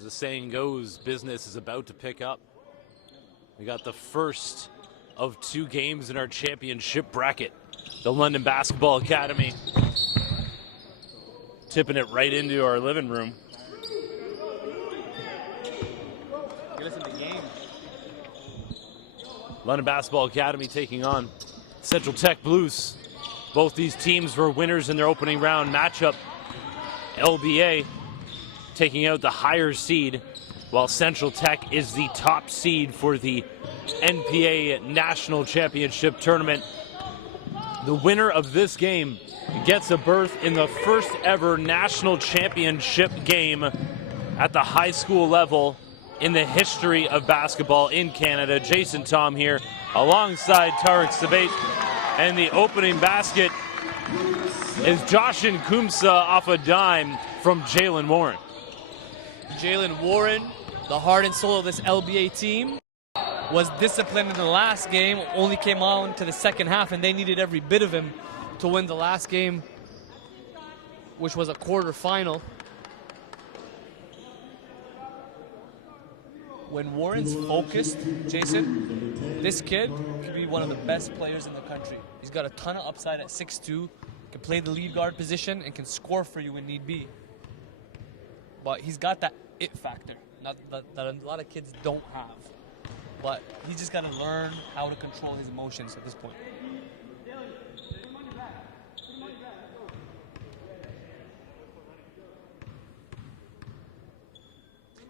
As the saying goes, business is about to pick up. We got the first of 2 games in our championship bracket. The London Basketball Academy tipping it right into our living room. Get us in the game. London Basketball Academy taking on Central Tech Blues. Both these teams were winners in their opening round matchup. LBA taking out the higher seed, while Central Tech is the top seed for the NPA National Championship Tournament. The winner of this game gets a berth in the first ever national championship game at the high school level in the history of basketball in Canada. Jason Tom here alongside Tarek Sabate, and the opening basket is Joshin Kumsa off a dime from Jalen Warren. Jalen Warren, the heart and soul of this LBA team, was disciplined in the last game, only came on to the second half, and they needed every bit of him to win the last game, which was a quarterfinal. When Warren's focused, Jason, this kid could be one of the best players in the country. He's got a ton of upside at 6'2", can play the lead guard position, and can score for you when need be. But he's got that it factor that a lot of kids don't have. But he's just got to learn how to control his emotions at this point.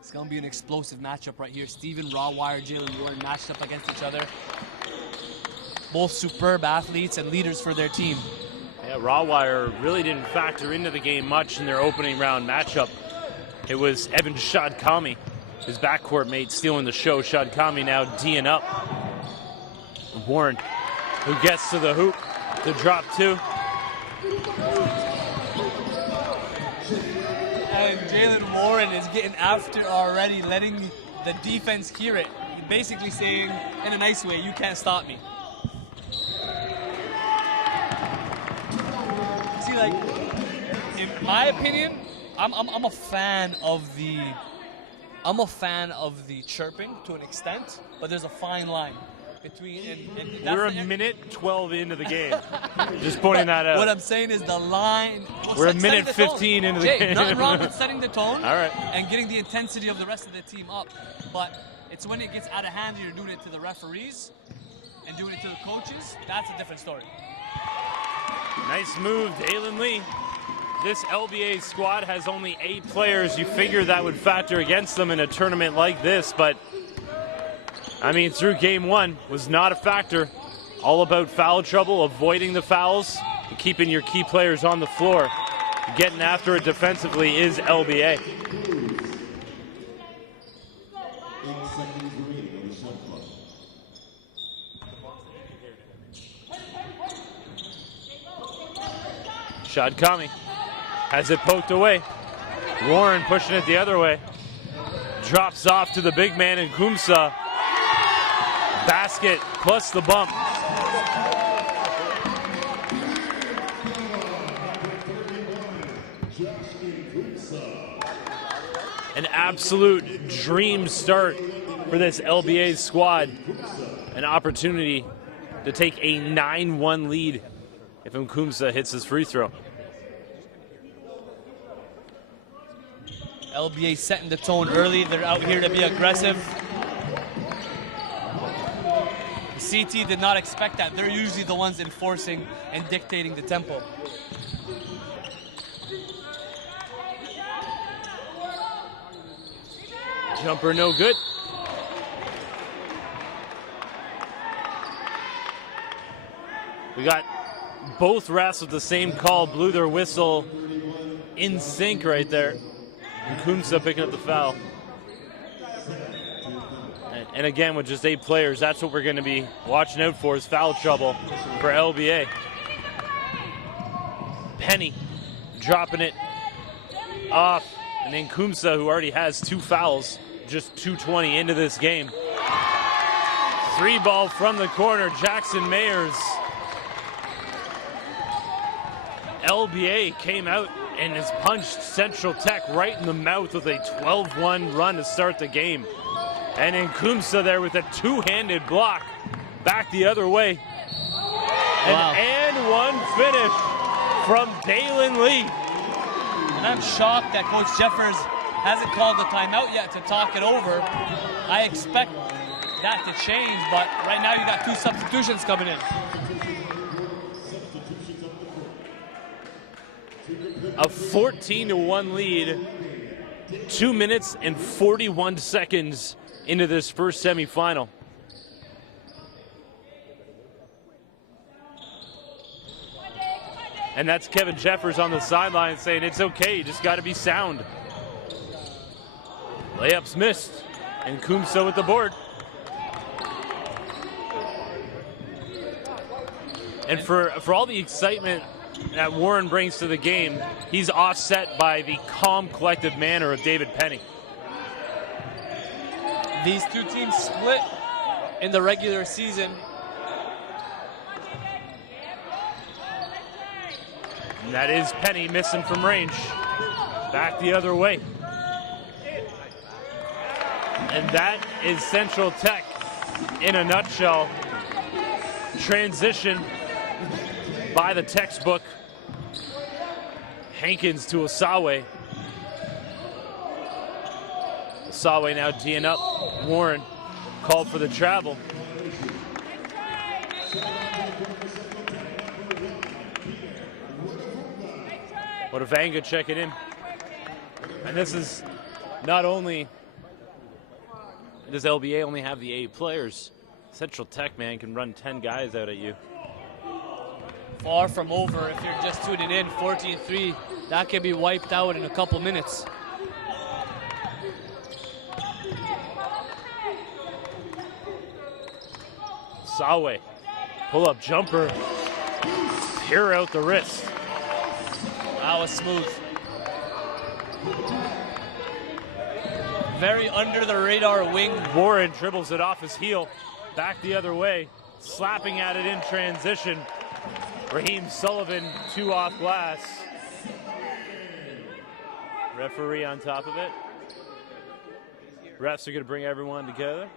It's going to be an explosive matchup right here. Steven Rawwire, Jalen Warren matched up against each other. Both superb athletes and leaders for their team. Yeah, Rawwire really didn't factor into the game much in their opening round matchup. It was Evan Shadkami, his backcourt mate, stealing the show. Shadkami now D'ing up. Warren, who gets to the hoop to drop 2. And Jalen Warren is getting after already, letting the defense hear it. He's basically saying, in a nice way, you can't stop me. See, like, in my opinion, I'm a fan of the chirping to an extent, but there's a fine line between. And we're a minute 12 into the game. Just pointing that out. What I'm saying is the line. We're a minute 15 into the game. Nothing wrong with setting the tone. All right. And getting the intensity of the rest of the team up, but it's when it gets out of hand and you're doing it to the referees and doing it to the coaches. That's a different story. Nice move, Dalen Lee. This LBA squad has only 8 players. You figure that would factor against them in a tournament like this, but I mean, through game 1 was not a factor. All about foul trouble, avoiding the fouls, and keeping your key players on the floor. Getting after it defensively is LBA. Shadkami has it poked away. Warren pushing it the other way. Drops off to the big man in Kumsa. Basket plus the bump. An absolute dream start for this LBA squad. An opportunity to take a 9-1 lead if Nkumsa hits his free throw. LBA setting the tone early. They're out here to be aggressive. CT did not expect that. They're usually the ones enforcing and dictating the tempo. Jumper no good. We got both refs with the same call, blew their whistle in sync right there. And Kumsa picking up the foul. And again, with just 8 players, that's what we're going to be watching out for, is foul trouble for LBA. Penny dropping it off. And then Kumsa, who already has 2 fouls, just 2:20 into this game. 3 ball from the corner, Jackson Mayers. LBA came out and has punched Central Tech right in the mouth with a 12-1 run to start the game. And Nkumsa there with a two-handed block back the other way. Wow. And one finish from Dalen Lee. And I'm shocked that Coach Jeffers hasn't called the timeout yet to talk it over. I expect that to change, but right now you got two substitutions coming in. A 14-1 lead, 2 minutes and 41 seconds into this first semifinal. And that's Kevin Jeffers on the sideline saying it's okay, you just got to be sound. Layups missed, and Nkumsa with the board. And for all the excitement that Warren brings to the game, he's offset by the calm, collective manner of David Penny. These two teams split in the regular season. And that is Penny missing from range. Back the other way. And that is Central Tech in a nutshell. Transition by the textbook. Hankins to Osawe. Osawe now D'ing up. Warren called for the travel. What if Anga checking in? And this is not only does LBA only have the 8 players, Central Tech, man, can run 10 guys out at you. Far from over if you're just tuning in. 14-3, that can be wiped out in a couple minutes. Sawe, pull-up jumper, tear out the wrist. That was smooth. Very under the radar wing. Warren dribbles it off his heel, back the other way, slapping at it in transition. Raheem Sullivan, 2 off glass. Referee on top of it. Refs are going to bring everyone together.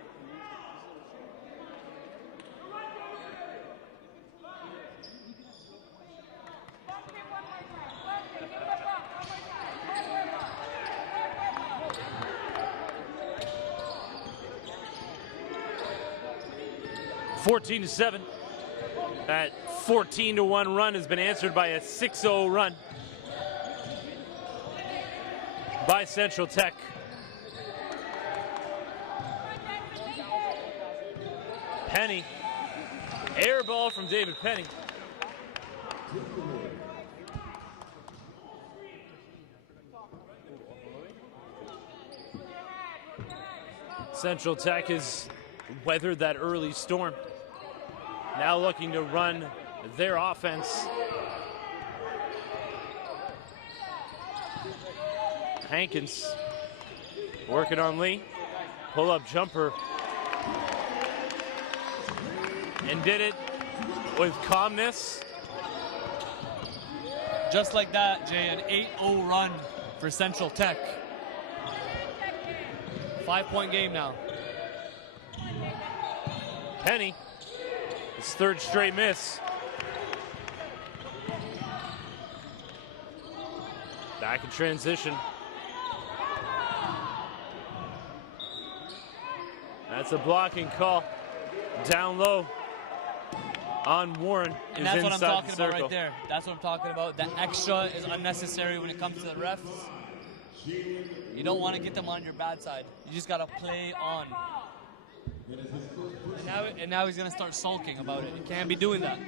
(14-7). That 14-1 run has been answered by a 6-0 run by Central Tech. Penny, air ball from David Penny. Central Tech has weathered that early storm. Now looking to run their offense. Hankins working on Lee. Pull-up jumper. And did it with calmness. Just like that, Jay, an 8-0 run for Central Tech. 5-point game now. Penny, his 3rd straight miss. Back in transition. That's a blocking call. Down low on Warren. And that's what I'm talking about right there. That's what I'm talking about. The extra is unnecessary when it comes to the refs. You don't want to get them on your bad side. You just got to play on. And now he's going to start sulking about it. You can't be doing that.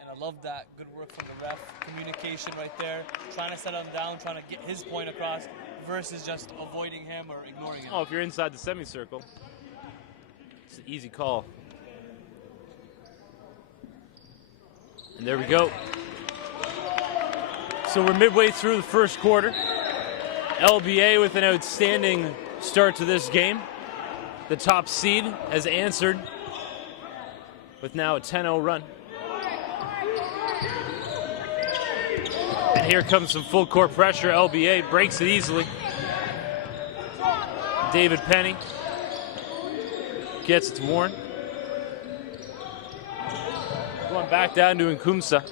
And I love that. Good work from the ref. Communication right there. Trying to set him down, trying to get his point across versus just avoiding him or ignoring him. Oh, if you're inside the semicircle, it's an easy call. And there we go. So we're midway through the first quarter. LBA with an outstanding start to this game. the top seed, has answered with now a 10-0 run. And here comes some full court pressure. LBA breaks it easily. David Penny gets it to Warren. Going back down to Nkumsa.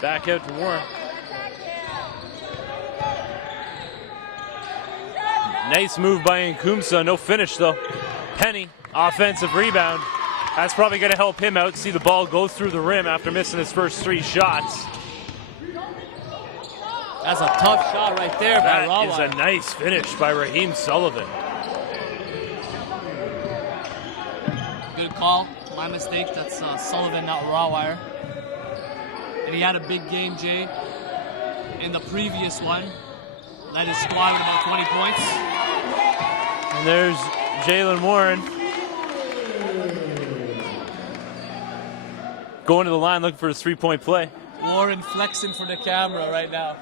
Back out to Warren. Nice move by Nkumsa. No finish though. Penny, offensive rebound. That's probably going to help him out. See the ball go through the rim after missing his first 3 shots. That's a tough shot right there by That Rawire. is a nice finish by Raheem Sullivan. Good call. My mistake. That's Sullivan, not Rawire. And he had a big game, Jay. In the previous one, led his squad with about 20 points. And there's Jalen Warren going to the line looking for his 3-point play. Warren flexing for the camera right now.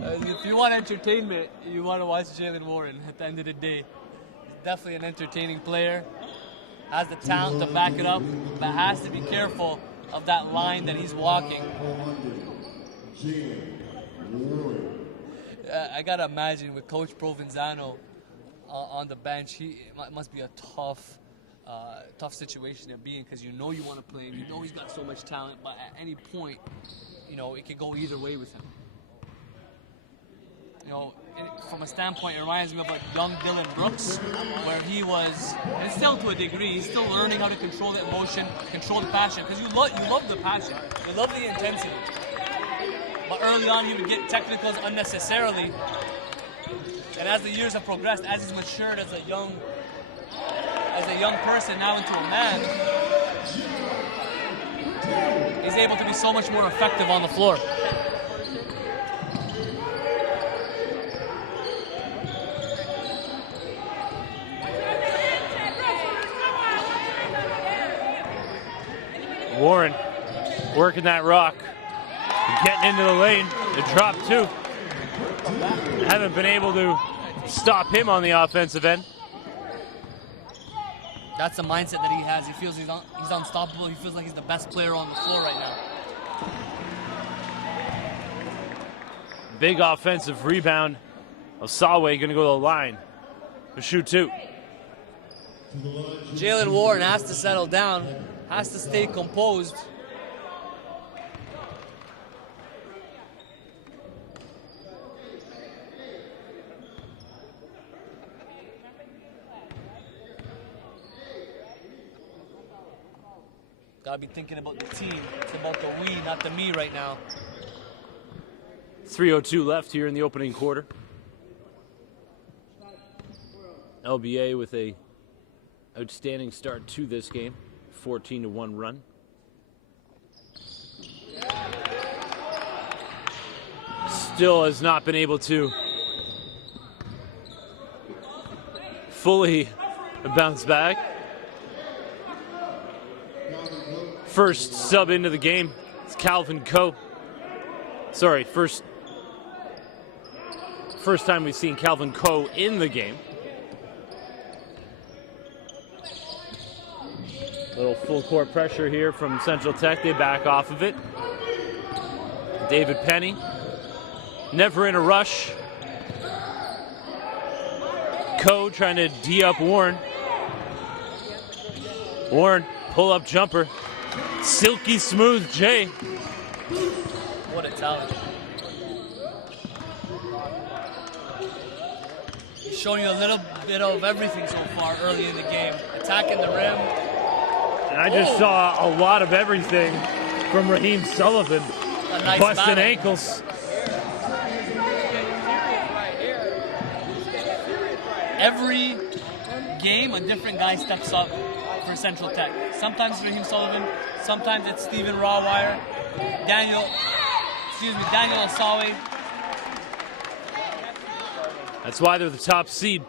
If you want entertainment, you want to watch Jalen Warren at the end of the day. He's definitely an entertaining player. Has the talent to back it up, but has to be careful of that line that he's walking. I gotta imagine with Coach Provenzano on the bench, it must be a tough situation to be in, because you know you want to play him, you know he's got so much talent, but at any point, you know, it could go either way with him. You know, from a standpoint, it reminds me of like young Dylan Brooks, where he was, and still to a degree, he's still learning how to control the emotion, control the passion, because you love the passion, you love the intensity. But early on, he would get technicals unnecessarily, and as the years have progressed, as he's matured as a young person now into a man, he's able to be so much more effective on the floor. Warren working that rock, getting into the lane, the drop 2. Haven't been able to stop him on the offensive end. That's the mindset that he has. He feels he's unstoppable. He feels like he's the best player on the floor right now. Big offensive rebound. Osawe going to go to the line to shoot 2. Jalen Warren has to settle down, has to stay composed. Gotta be thinking about the team. It's about the we, not the me right now. 3:02 left here in the opening quarter. LBA with a outstanding start to this game. 14-1 run. Still has not been able to fully bounce back. First sub into the game, it's Calvin Coe. Sorry, first time we've seen Calvin Coe in the game. Little full court pressure here from Central Tech. They back off of it. David Penny, never in a rush. Coe trying to D up Warren. Warren, pull up jumper. Silky smooth Jay. What a talent. He's showing you a little bit of everything so far early in the game. Attacking the rim. And I just saw a lot of everything from Raheem Sullivan. A nice busting battle. ankles. Every game, a different guy steps up for Central Tech. Sometimes it's Raheem Sullivan, sometimes it's Stephen Rawire, Daniel Osawe. That's why they're the top seed.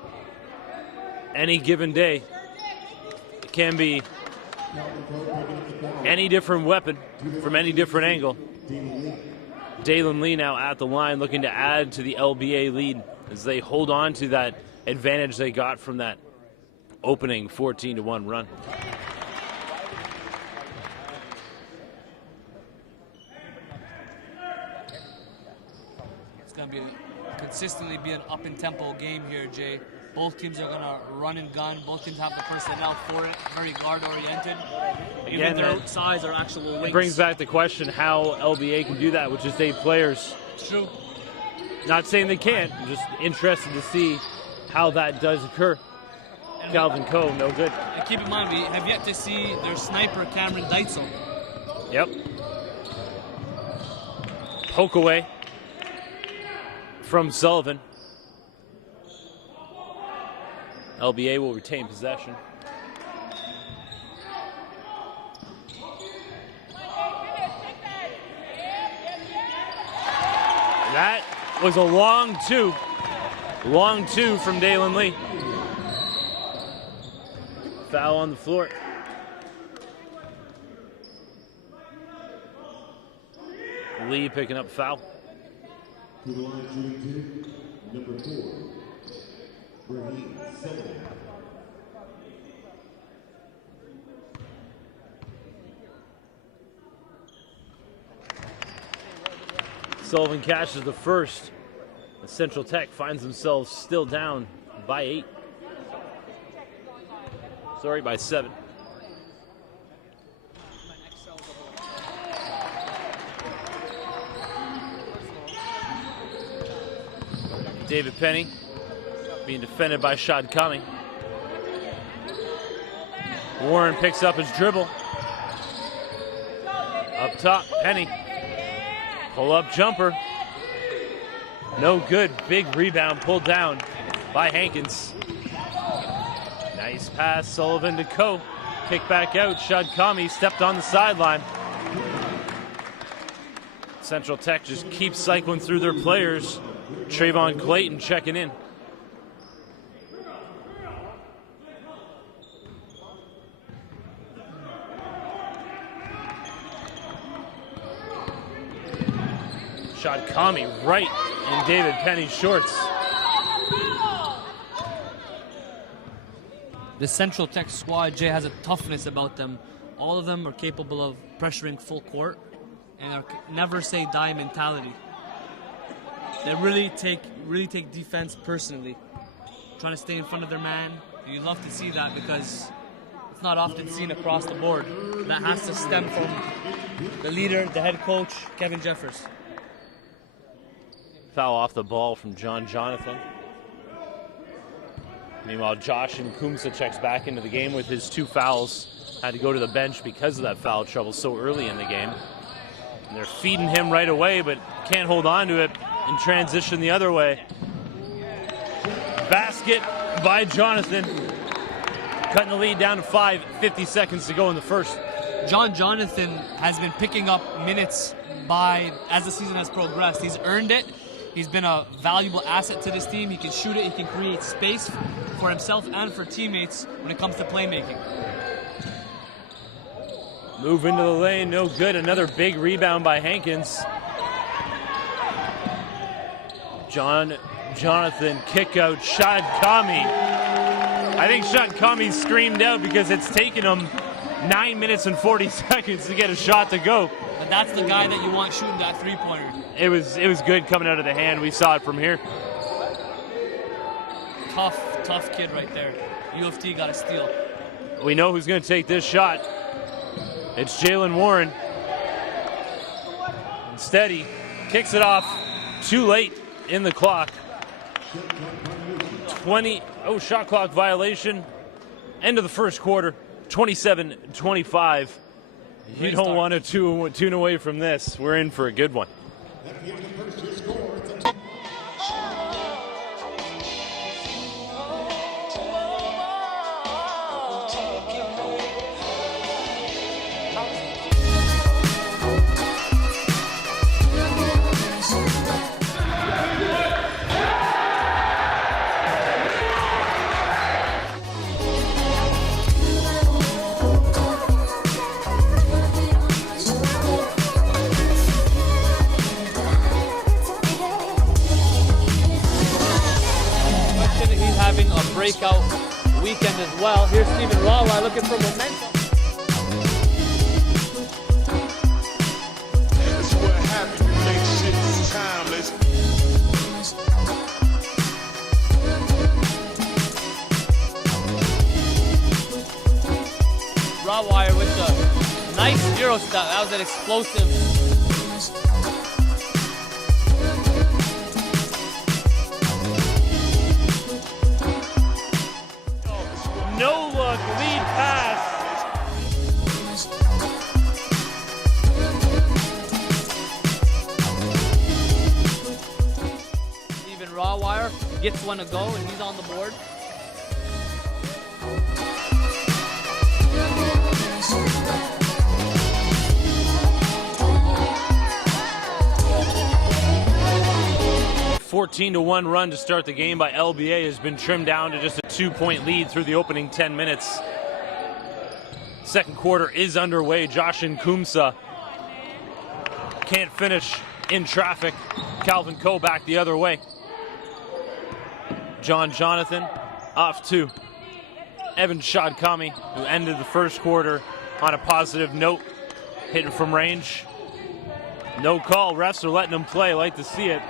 Any given day, it can be any different weapon from any different angle. Dalen Lee now at the line looking to add to the LBA lead. as they hold on to that advantage they got from that opening 14-1 run. It's going to consistently be an up-in-tempo game here, Jay. Both teams are going to run and gun. Both teams have the personnel for it, very guard-oriented. Even their size are actual wings. It brings back the question how LBA can do that with just 8 players. True. Not saying they can't, I'm just interested to see how that does occur. And Calvin Coe, no good. And keep in mind, we have yet to see their sniper, Cameron Deitzel. Yep. Poke away from Sullivan. LBA will retain possession. That was a long two. Long two from Dalen Lee. Foul on the floor. Lee picking up foul. To the line shooting two, number 4, Raheem Sullivan. Sullivan catches the first. The Central Tech finds themselves still down by 8. Sorry, by 7. David Penny being defended by Shad Kami. Warren picks up his dribble. Up top, Penny. Pull-up jumper. No good. Big rebound pulled down by Hankins. Nice pass, Sullivan to Coe. Kick back out. Shad Kami stepped on the sideline. Central Tech just keeps cycling through their players. Trayvon Clayton checking in. Shad Kami right in David Penny's shorts. The Central Tech squad, Jay, has a toughness about them. All of them are capable of pressuring full court and are never say die mentality. They really take defense personally, trying to stay in front of their man. You love to see that because it's not often seen across the board. That has to stem from the leader, the head coach, Kevin Jeffers. Foul off the ball from John Jonathan. Meanwhile, Josh Nkumsa checks back into the game with his 2 fouls. Had to go to the bench because of that foul trouble so early in the game. And they're feeding him right away, but can't hold on to it in transition the other way. Basket by Jonathan. Cutting the lead down to 5, 50 seconds to go in the first. John Jonathan has been picking up minutes as the season has progressed. He's earned it. He's been a valuable asset to this team. He can shoot it. He can create space for himself and for teammates when it comes to playmaking. Move into the lane, no good. Another big rebound by Hankins. Jonathan kick out Shad Kami. I think Shad Kami screamed out because it's taken him 9 minutes and 40 seconds to get a shot to go. But that's the guy that you want shooting that three-pointer. It was good coming out of the hand. We saw it from here. Tough kid right there. U of T got a steal. We know who's going to take this shot. It's Jalen Warren. Instead, he kicks it off too late in the clock. Shot clock violation. End of the first quarter, 27-25. You don't want to tune away from this. We're in for a good one. having a breakout weekend as well. Here's Stephen Rawai looking for momentum. That's what happens. You make shit timeless. Rawai with the nice Euro step. That was an explosive. No look, lead pass. Stephen Rawire gets one to go, and he's on the board. A 14-1 run to start the game by LBA has been trimmed down to just a 2-point lead through the opening 10 minutes. Second quarter is underway. Josh Nkumsa can't finish in traffic. Calvin Coe back the other way. John Jonathan off to Evan Shadkami, who ended the first quarter on a positive note, hitting from range. No call. Refs are letting him play. Like to see it.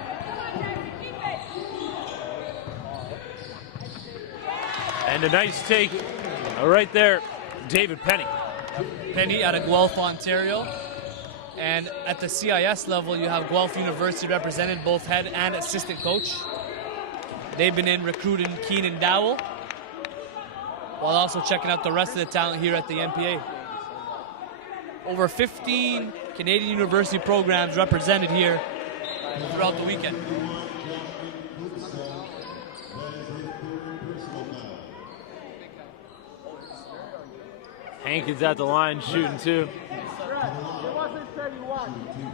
And a nice take right there, David Penny. Penny out of Guelph, Ontario. And at the CIS level, you have Guelph University represented, both head and assistant coach. They've been in recruiting Keenan Dowell, while also checking out the rest of the talent here at the NPA. Over 15 Canadian university programs represented here throughout the weekend. Hankins at the line shooting too.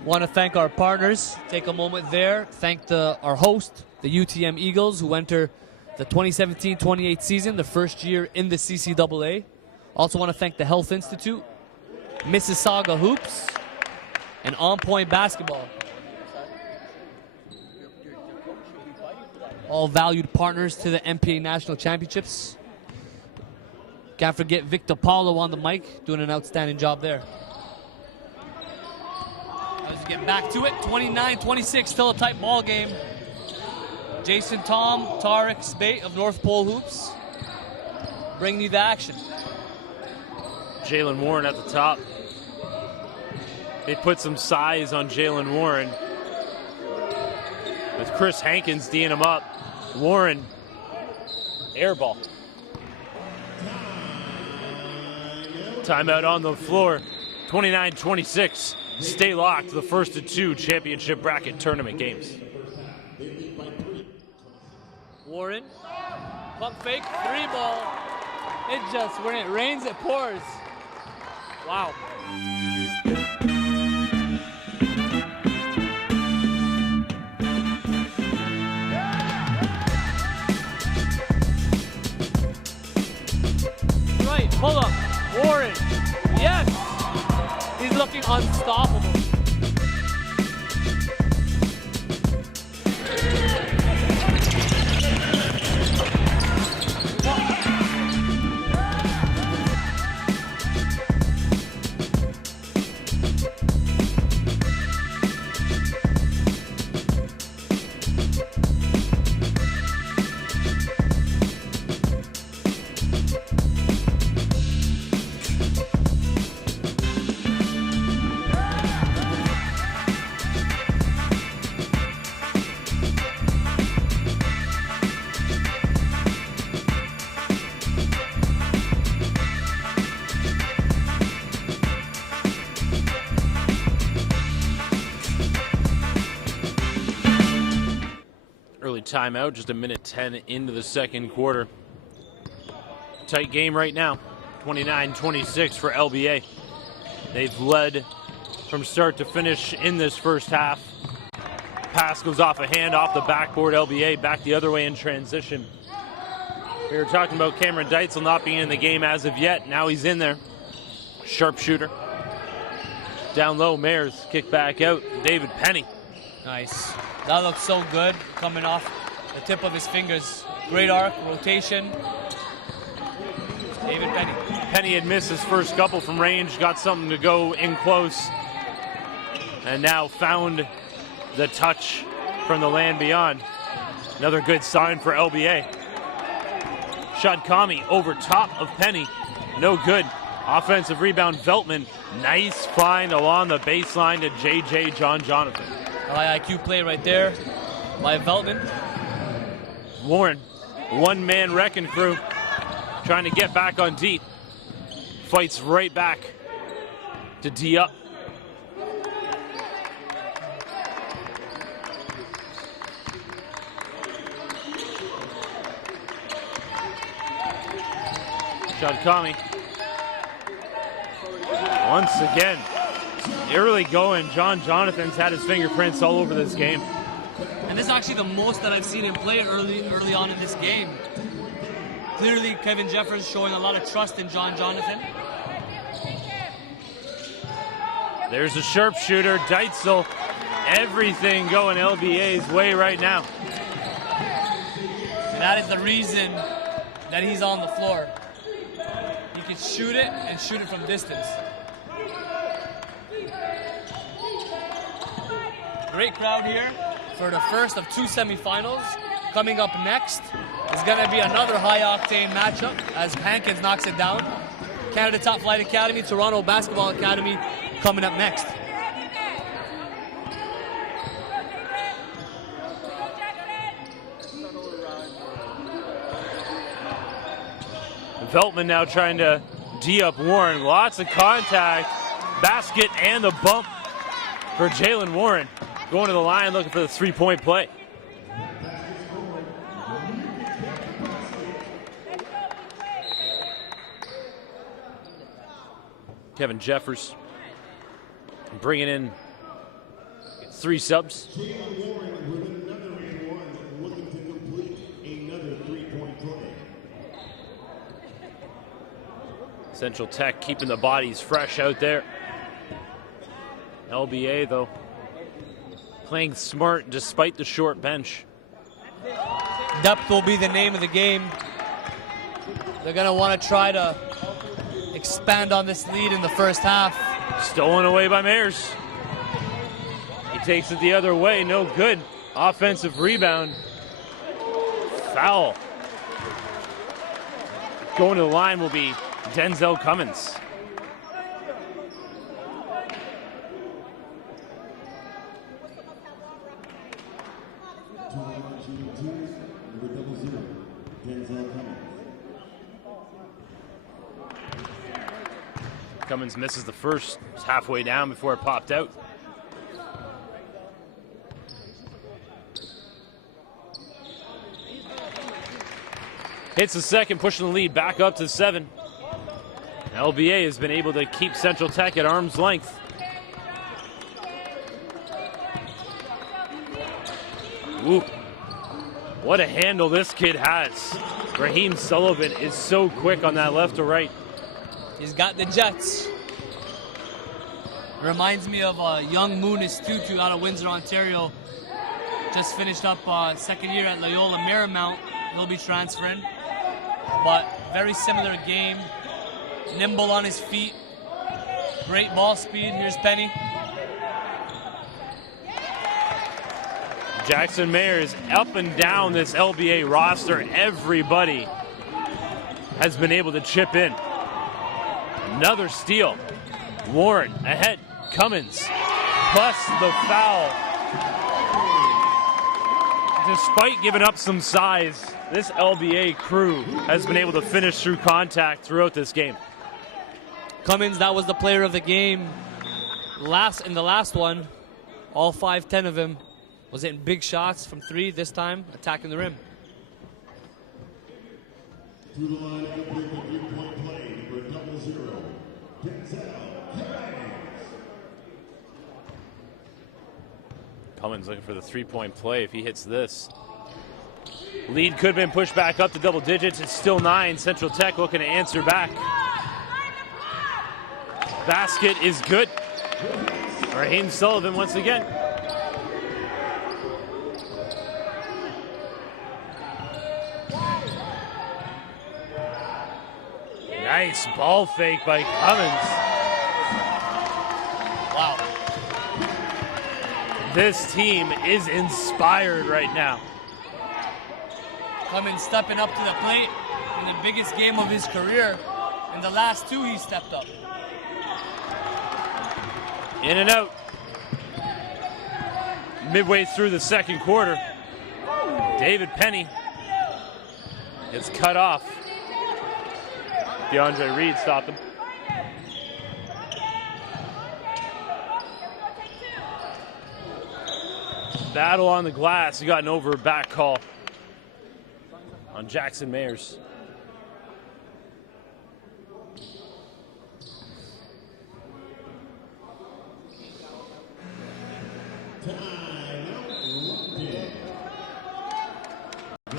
Want to thank our partners. Take a moment there. Thank our host, the UTM Eagles, who enter the 2017-28 season, the first year in the CCAA. Also want to thank the Health Institute, Mississauga Hoops, and On Point Basketball. All valued partners to the NPA National Championships. Can't forget Victor Paulo on the mic, doing an outstanding job there. Let's get back to it. 29-26, still a tight ball game. Jason Tom, Tarek Spate of North Pole Hoops bringing you the action. Jalen Warren at the top. They put some size on Jalen Warren. With Chris Hankins D'ing him up. Warren, air ball. Timeout on the floor. 29-26. Stay locked. The first of two championship bracket tournament games. Warren, pump fake, three ball. It just, when it rains, it pours. Wow. Right, pull up. Warren, yes. He's looking unstoppable. Timeout, just a minute 10 into the second quarter. Tight game right now, 29-26 for LBA. They've led from start to finish in this first half. Pass goes off a hand off the backboard. LBA back the other way in transition. We were talking about Cameron Deitzel not being in the game as of yet. Now he's in there. Sharpshooter. Down low, Mayers kick back out. David Penny. Nice. That looks so good, coming off the tip of his fingers. Great arc, rotation. David Penny. Penny had missed his first couple from range, got something to go in close, and now found the touch from the land beyond. Another good sign for LBA. Shadkami over top of Penny, no good. Offensive rebound, Veltman, nice find along the baseline to JJ John Jonathan. High IQ play right there by Veltman. Warren, one-man wrecking crew, trying to get back on deep. Fights right back to D up. Shadkami. Once again, early going. John Jonathan's had his fingerprints all over this game. And this is actually the most that I've seen him play early on in this game. Clearly, Kevin Jeffers showing a lot of trust in John Jonathan. There's a sharpshooter, Deitzel. Everything going LBA's way right now. And that is the reason that he's on the floor. He can shoot it and shoot it from distance. Great crowd here for the first of two semifinals. Coming up next is going to be another high-octane matchup as Hankins knocks it down. Canada Top Flight Academy, Toronto Basketball Academy coming up next. Veltman now trying to D up Warren. Lots of contact, basket, and the bump for Jalen Warren. Going to the line looking for the three-point play. Kevin Jeffers bringing in three subs. Jalen Warren with another and one, looking to complete another three-point play. Central Tech keeping the bodies fresh out there. LBA, though, playing smart despite the short bench. Depth will be the name of the game. They're going to want to try to expand on this lead in the first half. Stolen away by Mayers. He takes it the other way, no good. Offensive rebound. Foul. Going to the line will be Denzel Cummins. Cummins misses the first. It's halfway down before it popped out. Hits the second, pushing the lead back up to 7. LBA has been able to keep Central Tech at arm's length. Ooh. What a handle this kid has. Raheem Sullivan is so quick on that left to right. He's got the Jets. Reminds me of young Moonis Tutu out of Windsor, Ontario. Just finished up second year at Loyola Marymount. He'll be transferring. But very similar game. Nimble on his feet. Great ball speed. Here's Penny. Jackson Mayers up and down this LBA roster. Everybody has been able to chip in. Another steal. Warren ahead. Cummins plus the foul. Despite giving up some size, this LBA crew has been able to finish through contact throughout this game. Cummins, that was the player of the game. In the last one, all 5-10 of him was hitting big shots from 3, this time attacking the rim. To the line to complete the three-point play for 0-0. Denzel Cummins looking for the three-point play if he hits this. Lead could have been pushed back up to double digits. It's still 9. Central Tech looking to answer back. Basket is good. Raheem Sullivan once again. Nice ball fake by Cummins. Wow. This team is inspired right now. Cummins stepping up to the plate in the biggest game of his career. In the last two, he stepped up. In and out. Midway through the second quarter, David Penny gets cut off. DeAndre Reed stopped him. Battle on the glass. He got an over back call on Jackson Mayers.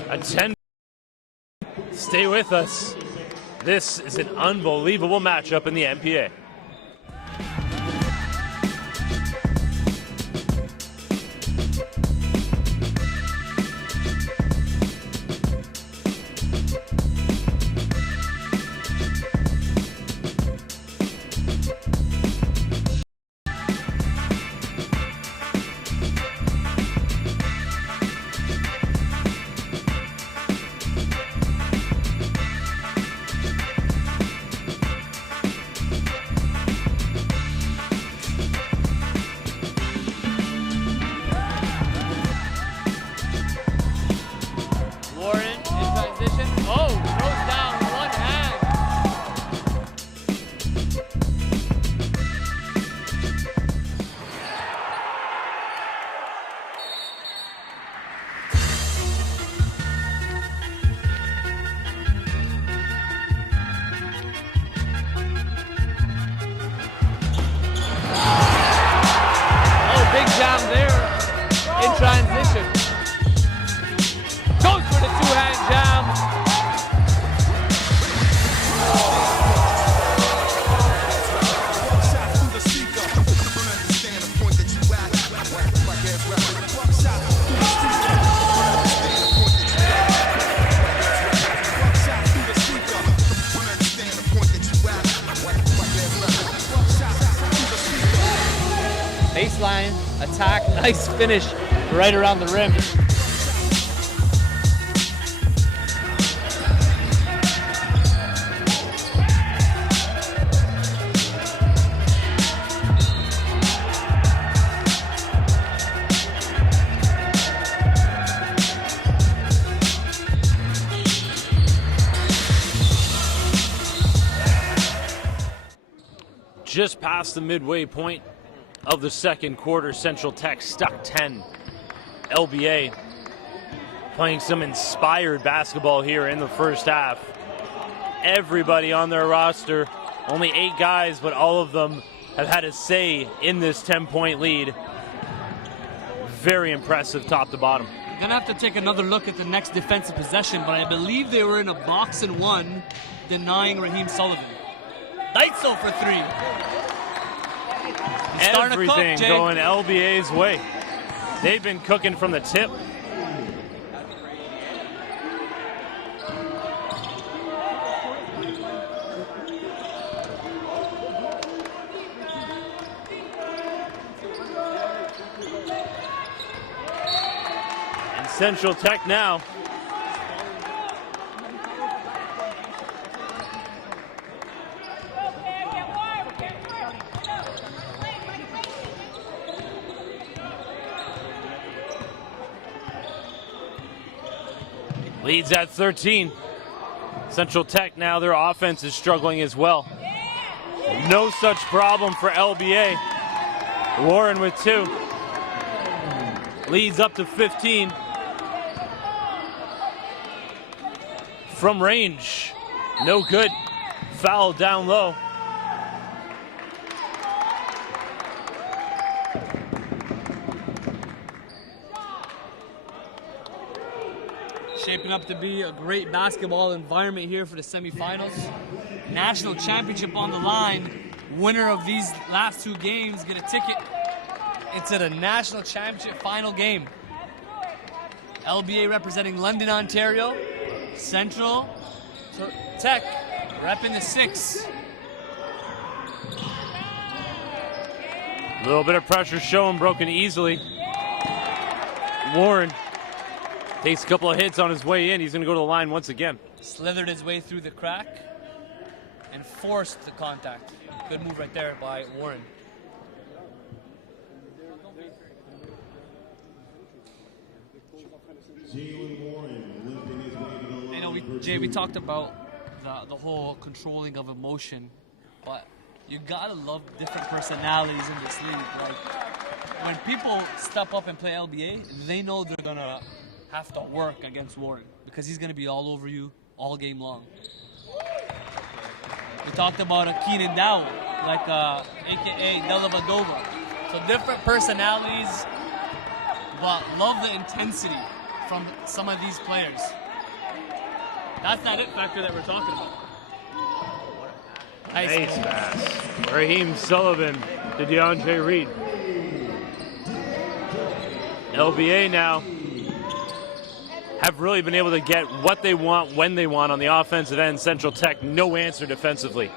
A 10. Stay with us. This is an unbelievable matchup in the NPA. Baseline, attack, nice finish right around the rim. Just past the midway point of the second quarter, Central Tech stuck 10. LBA playing some inspired basketball here in the first half. Everybody on their roster, only 8 guys, but all of them have had a say in this 10-point lead. Very impressive top to bottom. Gonna have to take another look at the next defensive possession, but I believe they were in a box and one, denying Raheem Sullivan. Deitzel for 3. Everything going LBA's way. They've been cooking from the tip. And Central Tech now leads at 13. Central Tech now, their offense is struggling as well. No such problem for LBA. Warren with 2. Leads up to 15. From range, no good. Foul down low. Shaping up to be a great basketball environment here for the semifinals. National championship on the line. Winner of these last 2 games get a ticket into the national championship final game. LBA representing London, Ontario. Central Tech Repping the 6. A little bit of pressure shown, broken easily. Warren takes a couple of hits on his way in. He's going to go to the line once again. Slithered his way through the crack and forced the contact. Good move right there by Warren. Jalen Warren limping his way to the line. You know, Jay, we talked about the whole controlling of emotion, but you gotta love different personalities in this league. Like, when people step up and play LBA, they know they're gonna have to work against Warren because he's gonna be all over you all game long. We talked about a Keenan Dow, like AKA Delavadova. So different personalities, but love the intensity from some of these players. That's that it factor that we're talking about. Nice pass. Raheem Sullivan to DeAndre Reed. LBA now have really been able to get what they want when they want on the offensive end. Central Tech, no answer defensively.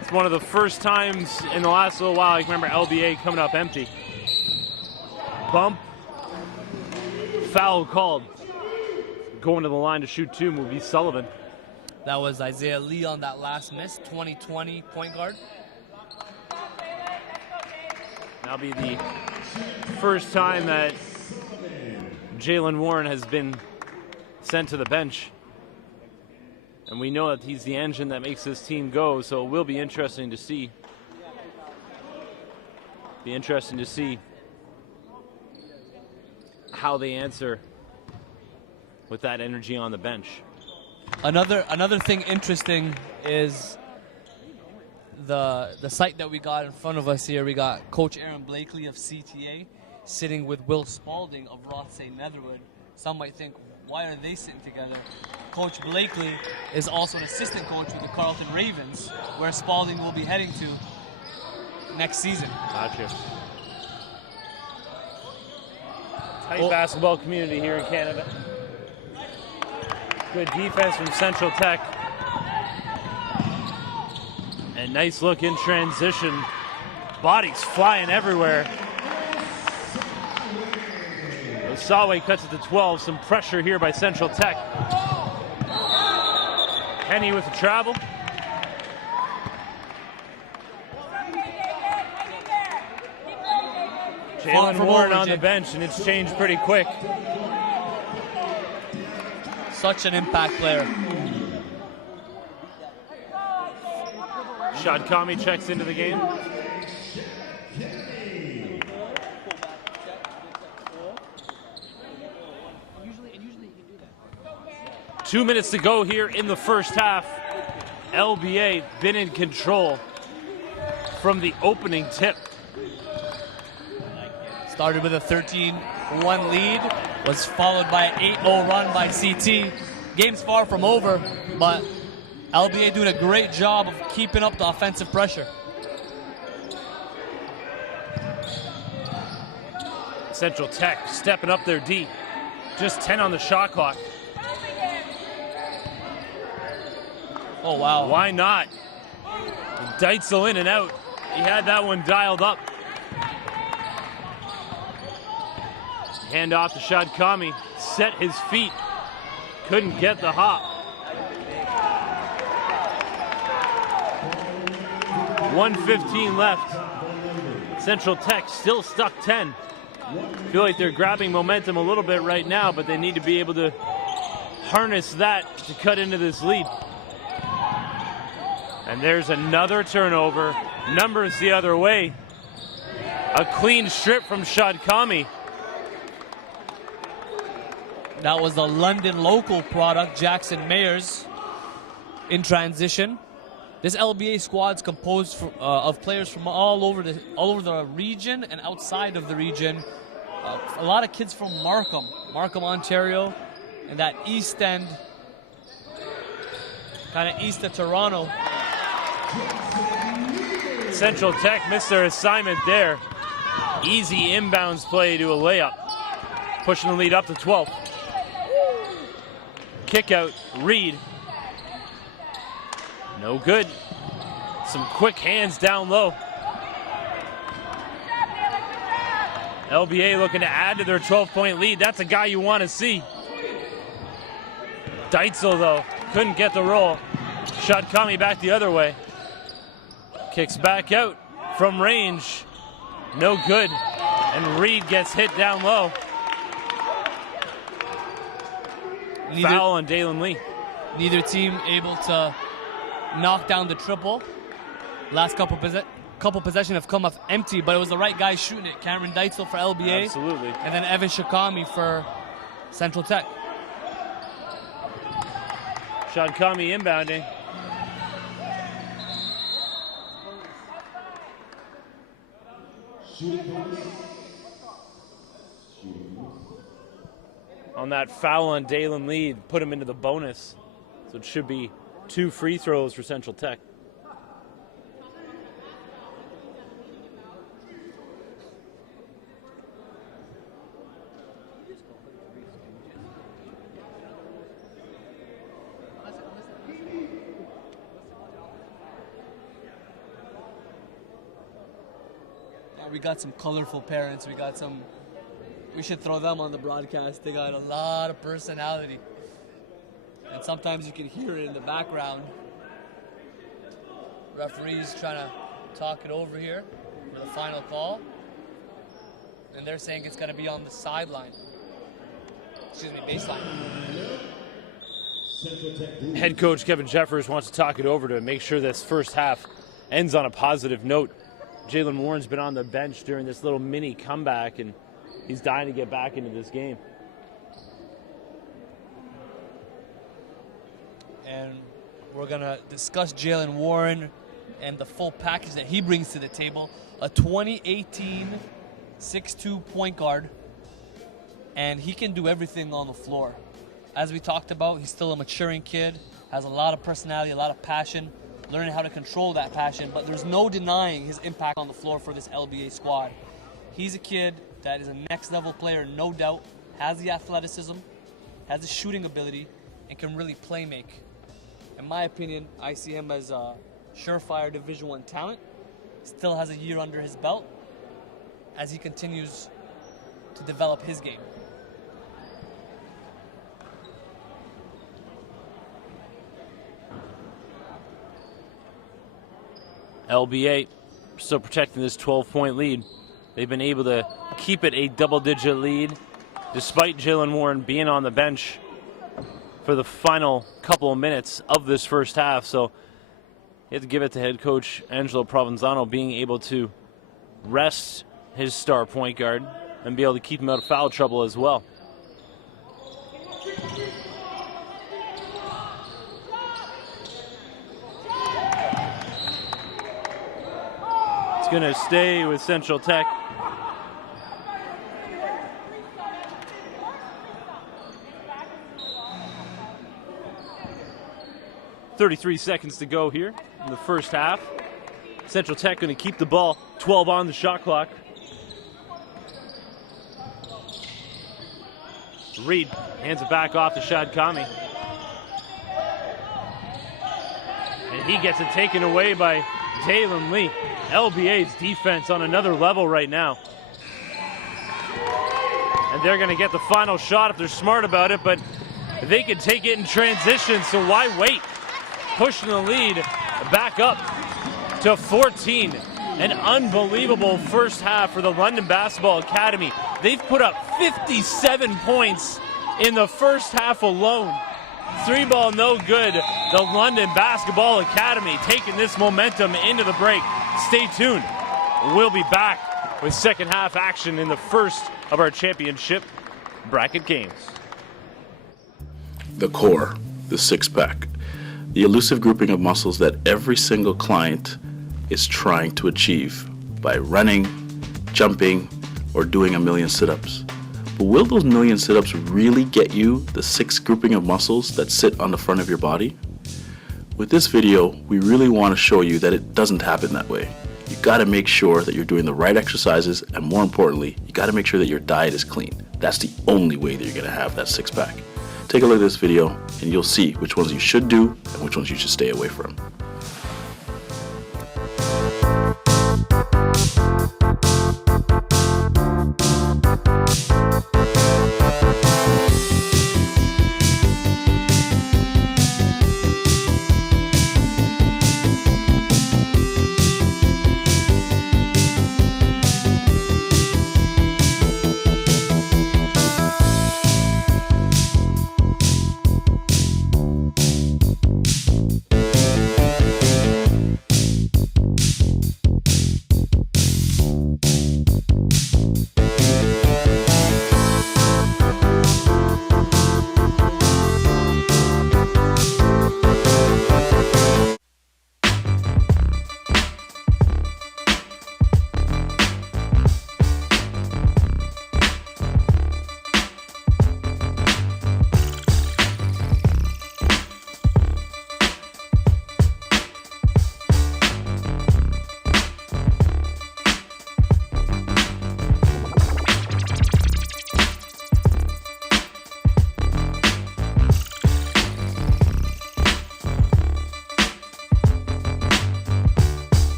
It's one of the first times in the last little while I can remember LBA coming up empty. Bump. Foul called. Going to the line to shoot two will be Sullivan. That was Isaiah Lee on that last miss, 2020 point guard. That'll be the first time that Jalen Warren has been sent to the bench. And we know that he's the engine that makes this team go, so it will be interesting to see. Be interesting to see how they answer with that energy on the bench. Another thing interesting is the site that we got in front of us here. We got Coach Aaron Blakely of CTA sitting with Will Spalding of Rothsay Netherwood. Some might think, why are they sitting together? Coach Blakely is also an assistant coach with the Carleton Ravens, where Spalding will be heading to next season. Gotcha. Tight basketball community here in Canada. Good defense from Central Tech. And nice look in transition. Bodies flying everywhere. Salway cuts it to 12. Some pressure here by Central Tech. Henny with the travel. Jalen Warren on the bench, and it's changed pretty quick. Such an impact player. Shad Kami checks into the game. Two minutes to go here in the first half. LBA been in control from the opening tip. Started with a 13-1 lead, was followed by an 8-0 run by CT. Game's far from over, but LBA doing a great job of keeping up the offensive pressure. Central Tech stepping up their D. Just 10 on the shot clock. Oh, wow. Why not? Deitzel in and out. He had that one dialed up. Hand off to Shad Kami. Set his feet. Couldn't get the hop. 1:15 left. Central Tech still stuck 10. Feel like they're grabbing momentum a little bit right now, but they need to be able to harness that to cut into this lead. And there's another turnover. Numbers the other way. A clean strip from Shad Kami. That was the London local product, Jackson Mayers, in transition. This LBA squad's composed of players from all over the region and outside of the region. A lot of kids from Markham, Ontario, and that east end, kind of east of Toronto. Central Tech missed their assignment there. Easy inbounds play to a layup. pushing the lead up to 12. Kick out, Reed. No good. Some quick hands down low. LBA looking to add to their 12-point lead. That's a guy you want to see. Deitzel, though, couldn't get the roll. Shadkami back the other way. Kicks back out from range. No good. And Reed gets hit down low. Foul on Dalen Lee. Neither team able to knock down the triple. Last couple possessions have come up empty, but it was the right guy shooting it. Cameron Deitzel for LBA. Absolutely. And then Evan Shakami for Central Tech. Shadkami inbounding. On that foul on Dalen Lee, put him into the bonus. So it should be 2 free throws for Central Tech. We got some colorful parents. We should throw them on the broadcast. They got a lot of personality. And sometimes you can hear it in the background. Referees trying to talk it over here for the final call. And they're saying it's going to be on the sideline. Excuse me, baseline. Head coach Kevin Jeffers wants to talk it over to make sure this first half ends on a positive note. Jalen Warren's been on the bench during this little mini comeback, and he's dying to get back into this game. And we're going to discuss Jalen Warren and the full package that he brings to the table. A 2018 6'2" point guard, and he can do everything on the floor. As we talked about, he's still a maturing kid, has a lot of personality, a lot of passion, learning how to control that passion, but there's no denying his impact on the floor for this LBA squad. He's a kid that is a next-level player, no doubt, has the athleticism, has the shooting ability, and can really play make. In my opinion, I see him as a surefire Division I talent. Still has a year under his belt as he continues to develop his game. LBA still protecting this 12-point lead. They've been able to keep it a double-digit lead despite Jalen Warren being on the bench for the final couple of minutes of this first half. So you have to give it to head coach Angelo Provenzano being able to rest his star point guard and be able to keep him out of foul trouble as well. It's going to stay with Central Tech. .33 seconds to go here in the first half. Central Tech going to keep the ball. 12 on the shot clock. Reed hands it back off to Shadkami. And he gets it taken away by Dalen Lee. LBA's defense on another level right now. And they're going to get the final shot if they're smart about it, but they could take it in transition, so why wait? Pushing the lead back up to 14. An unbelievable first half for the London Basketball Academy. They've put up 57 points in the first half alone. 3-ball no good. The London Basketball Academy taking this momentum into the break. Stay tuned. We'll be back with second half action in the first of our championship bracket games. The core, the six-pack, the elusive grouping of muscles that every single client is trying to achieve by running, jumping, or doing a million sit-ups. But will those million sit-ups really get you the 6 grouping of muscles that sit on the front of your body? With this video, we really want to show you that it doesn't happen that way. You got to make sure that you're doing the right exercises, and more importantly, you got to make sure that your diet is clean. That's the only way that you're going to have that six-pack. Take a look at this video and you'll see which ones you should do and which ones you should stay away from.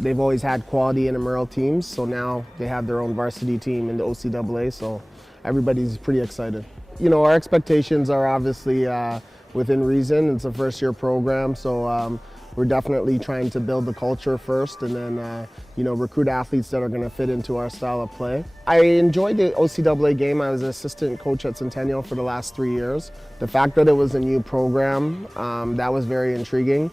They've always had quality intramural teams, so now they have their own varsity team in the OCAA, so everybody's pretty excited. You know, our expectations are obviously within reason. It's a first-year program, so we're definitely trying to build the culture first and then, you know, recruit athletes that are going to fit into our style of play. I enjoyed the OCAA game. I was an assistant coach at Centennial for the last 3 years. The fact that it was a new program, that was very intriguing.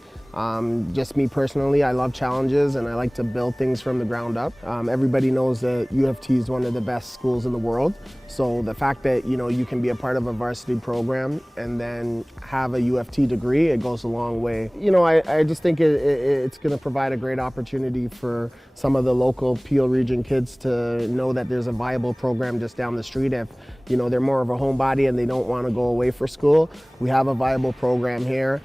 Just me personally, I love challenges and I like to build things from the ground up. Everybody knows that U of T is one of the best schools in the world. So the fact that, you know, you can be a part of a varsity program and then have a U of T degree, it goes a long way. You know, I just think it's going to provide a great opportunity for some of the local Peel region kids to know that there's a viable program just down the street. If, you know, they're more of a homebody and they don't want to go away for school, we have a viable program here.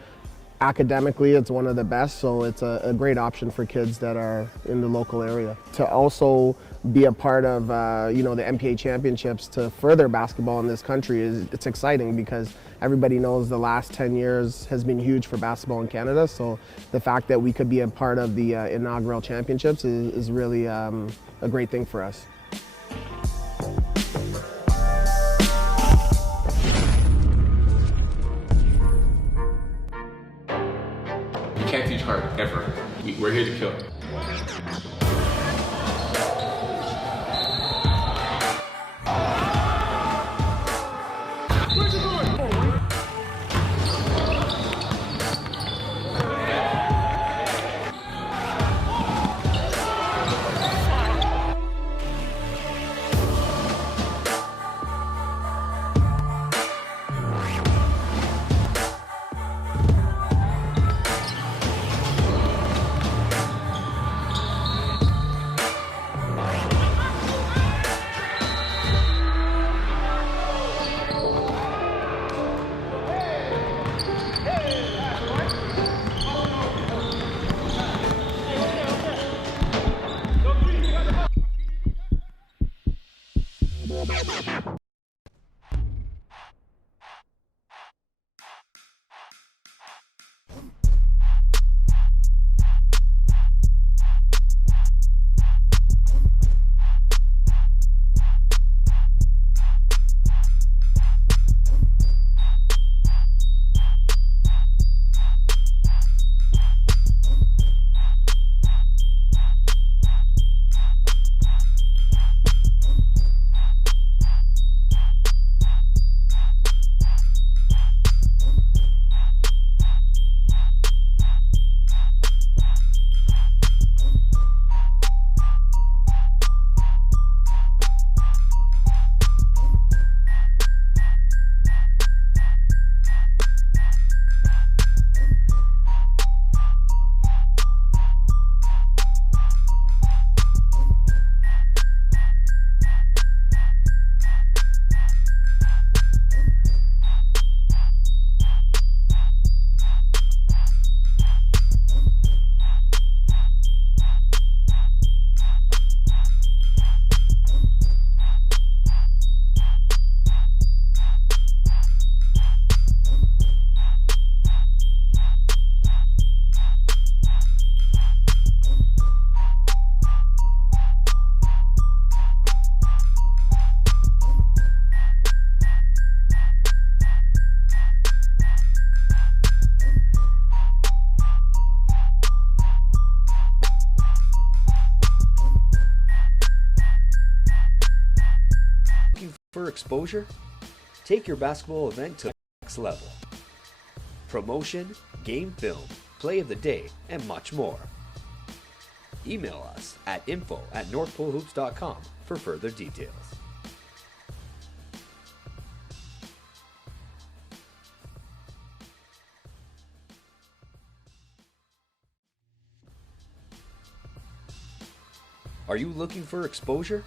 Academically, it's one of the best, so it's a great option for kids that are in the local area. To also be a part of, you know, the MPA championships to further basketball in this country it's exciting because everybody knows the last 10 years has been huge for basketball in Canada. So the fact that we could be a part of the inaugural championships is really a great thing for us. You can't teach hard, ever. We're here to kill. exposure? Take your basketball event to the next level. Promotion, game film, play of the day, and much more. Email us at info@northpolehoops.com for further details. Are you looking for exposure?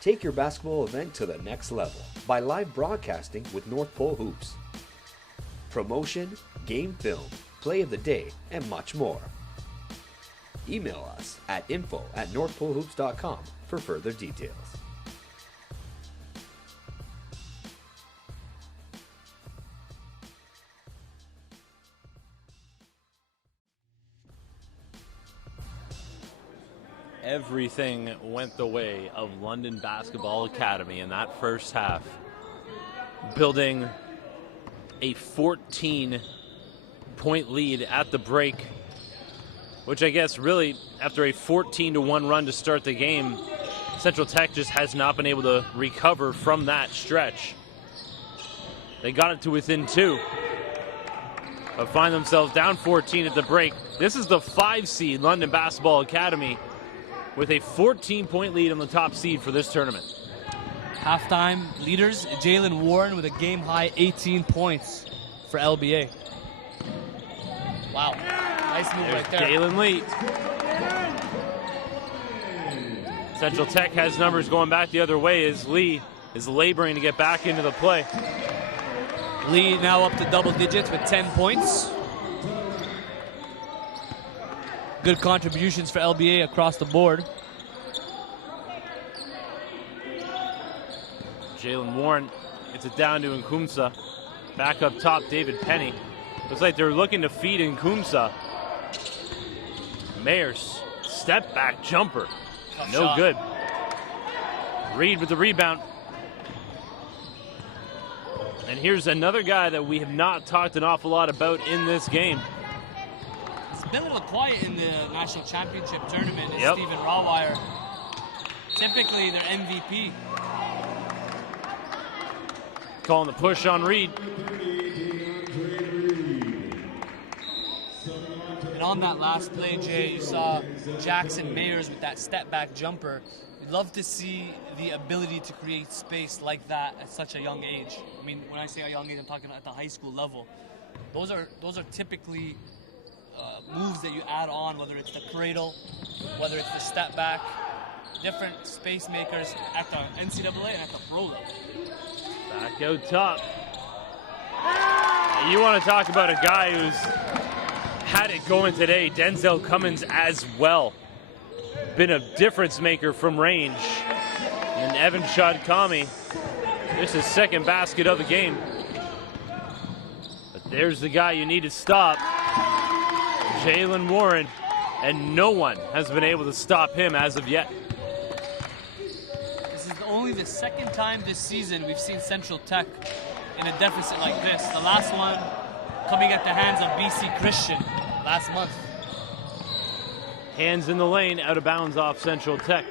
Take your basketball event to the next level by live broadcasting with North Pole Hoops. Promotion, game film, play of the day, and much more. Email us at info@northpolehoops.com for further details. Everything went the way of London Basketball Academy in that first half, building a 14-point lead at the break, which I guess really, after a 14-1 run to start the game, Central Tech just has not been able to recover from that stretch. They got it to within 2, but find themselves down 14 at the break. This is the 5 seed London Basketball Academy with a 14-point lead on the top seed for this tournament. Halftime leaders, Jalen Warren with a game-high 18 points for LBA. Wow, nice move right there. Galen Lee. Central Tech has numbers going back the other way as Lee is laboring to get back into the play. Lee now up to double digits with 10 points. Good contributions for LBA across the board. Jalen Warren gets it down to Nkumsa. Back up top, David Penny. Looks like they're looking to feed Nkumsa. Mayers, step back jumper. No shot. good. Reed with the rebound. And here's another guy that we have not talked an awful lot about in this game. It's been a little quiet in the national championship tournament. Is Yep. Stephen Rawwire. Typically their MVP. Calling the push on Reed. And on that last play, Jay, you saw Jackson Mayers with that step back jumper. We'd love to see the ability to create space like that at such a young age. I mean, when I say a young age, I'm talking at the high school level. Those are typically moves that you add on, whether it's the cradle, whether it's the step back, different space makers at the NCAA and at the pro level. Back out top. You want to talk about a guy who's had it going today, Denzel Cummins as well. Been a difference maker from range. And Evan Shadkami, this is second basket of the game. But there's the guy you need to stop, Jalen Warren, and no one has been able to stop him as of yet. This is only the second time this season we've seen Central Tech in a deficit like this. The last one coming at the hands of BC Christian last month. Hands in the lane, out of bounds off Central Tech.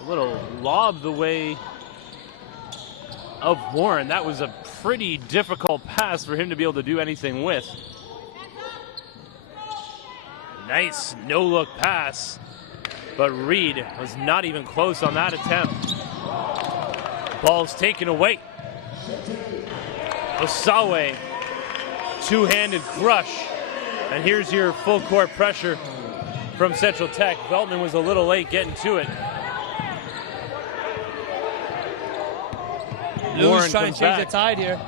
A little lob the way of Warren. That was a pretty difficult pass for him to be able to do anything with. Nice no-look pass, but Reed was not even close on that attempt. Ball's taken away. Osawe, two-handed crush. And here's your full court pressure from Central Tech. Veltman was a little late getting to it. Lou's trying to change the tide here.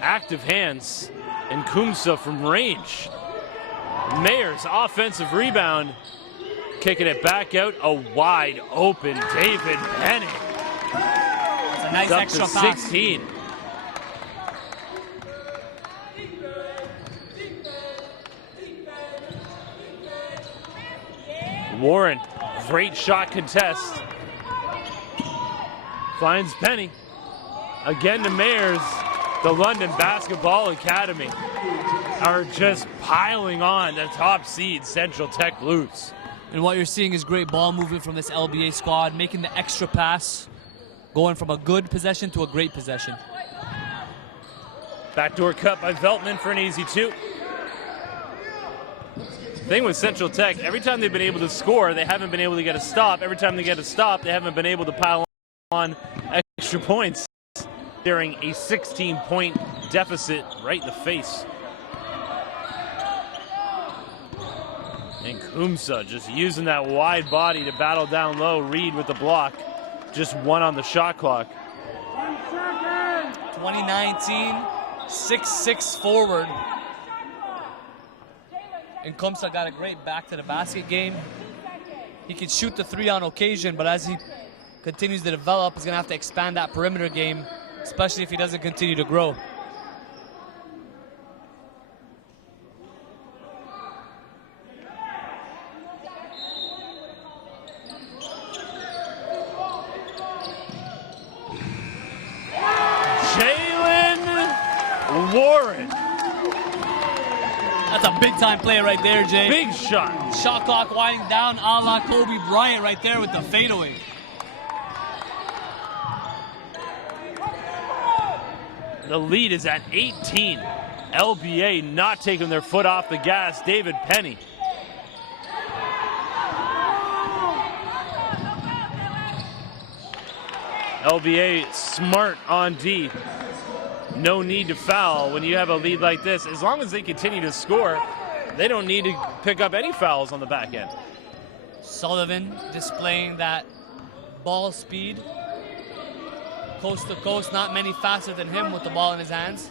Active hands, and Nkumsa from range. Mayers offensive rebound, kicking it back out. A wide open David Penny. It's a nice Up extra to pass. 16. Warren, great shot contest. Finds Penny. Again to Mayers. The London Basketball Academy are just piling on the top seed Central Tech Blues. And what you're seeing is great ball movement from this LBA squad, making the extra pass, going from a good possession to a great possession. Backdoor cut by Veltman for an easy 2. Thing with Central Tech, every time they've been able to score, they haven't been able to get a stop. Every time they get a stop, they haven't been able to pile on extra points during a 16-point deficit right in the face. And Kumsa just using that wide body to battle down low. Reed with the block. Just 1 on the shot clock. 2019, 6'6" forward. And Kumsa got a great back to the basket game. He can shoot the 3 on occasion, but as he continues to develop, he's gonna have to expand that perimeter game, especially if he doesn't continue to grow. Jalen Warren. That's a big-time play right there, Jay. Big shot. Shot clock winding down, a la Kobe Bryant right there with the fadeaway. The lead is at 18. LBA not taking their foot off the gas. David Penny. LBA smart on D. No need to foul when you have a lead like this. As long as they continue to score, they don't need to pick up any fouls on the back end. Sullivan displaying that ball speed. Coast to coast, not many faster than him with the ball in his hands.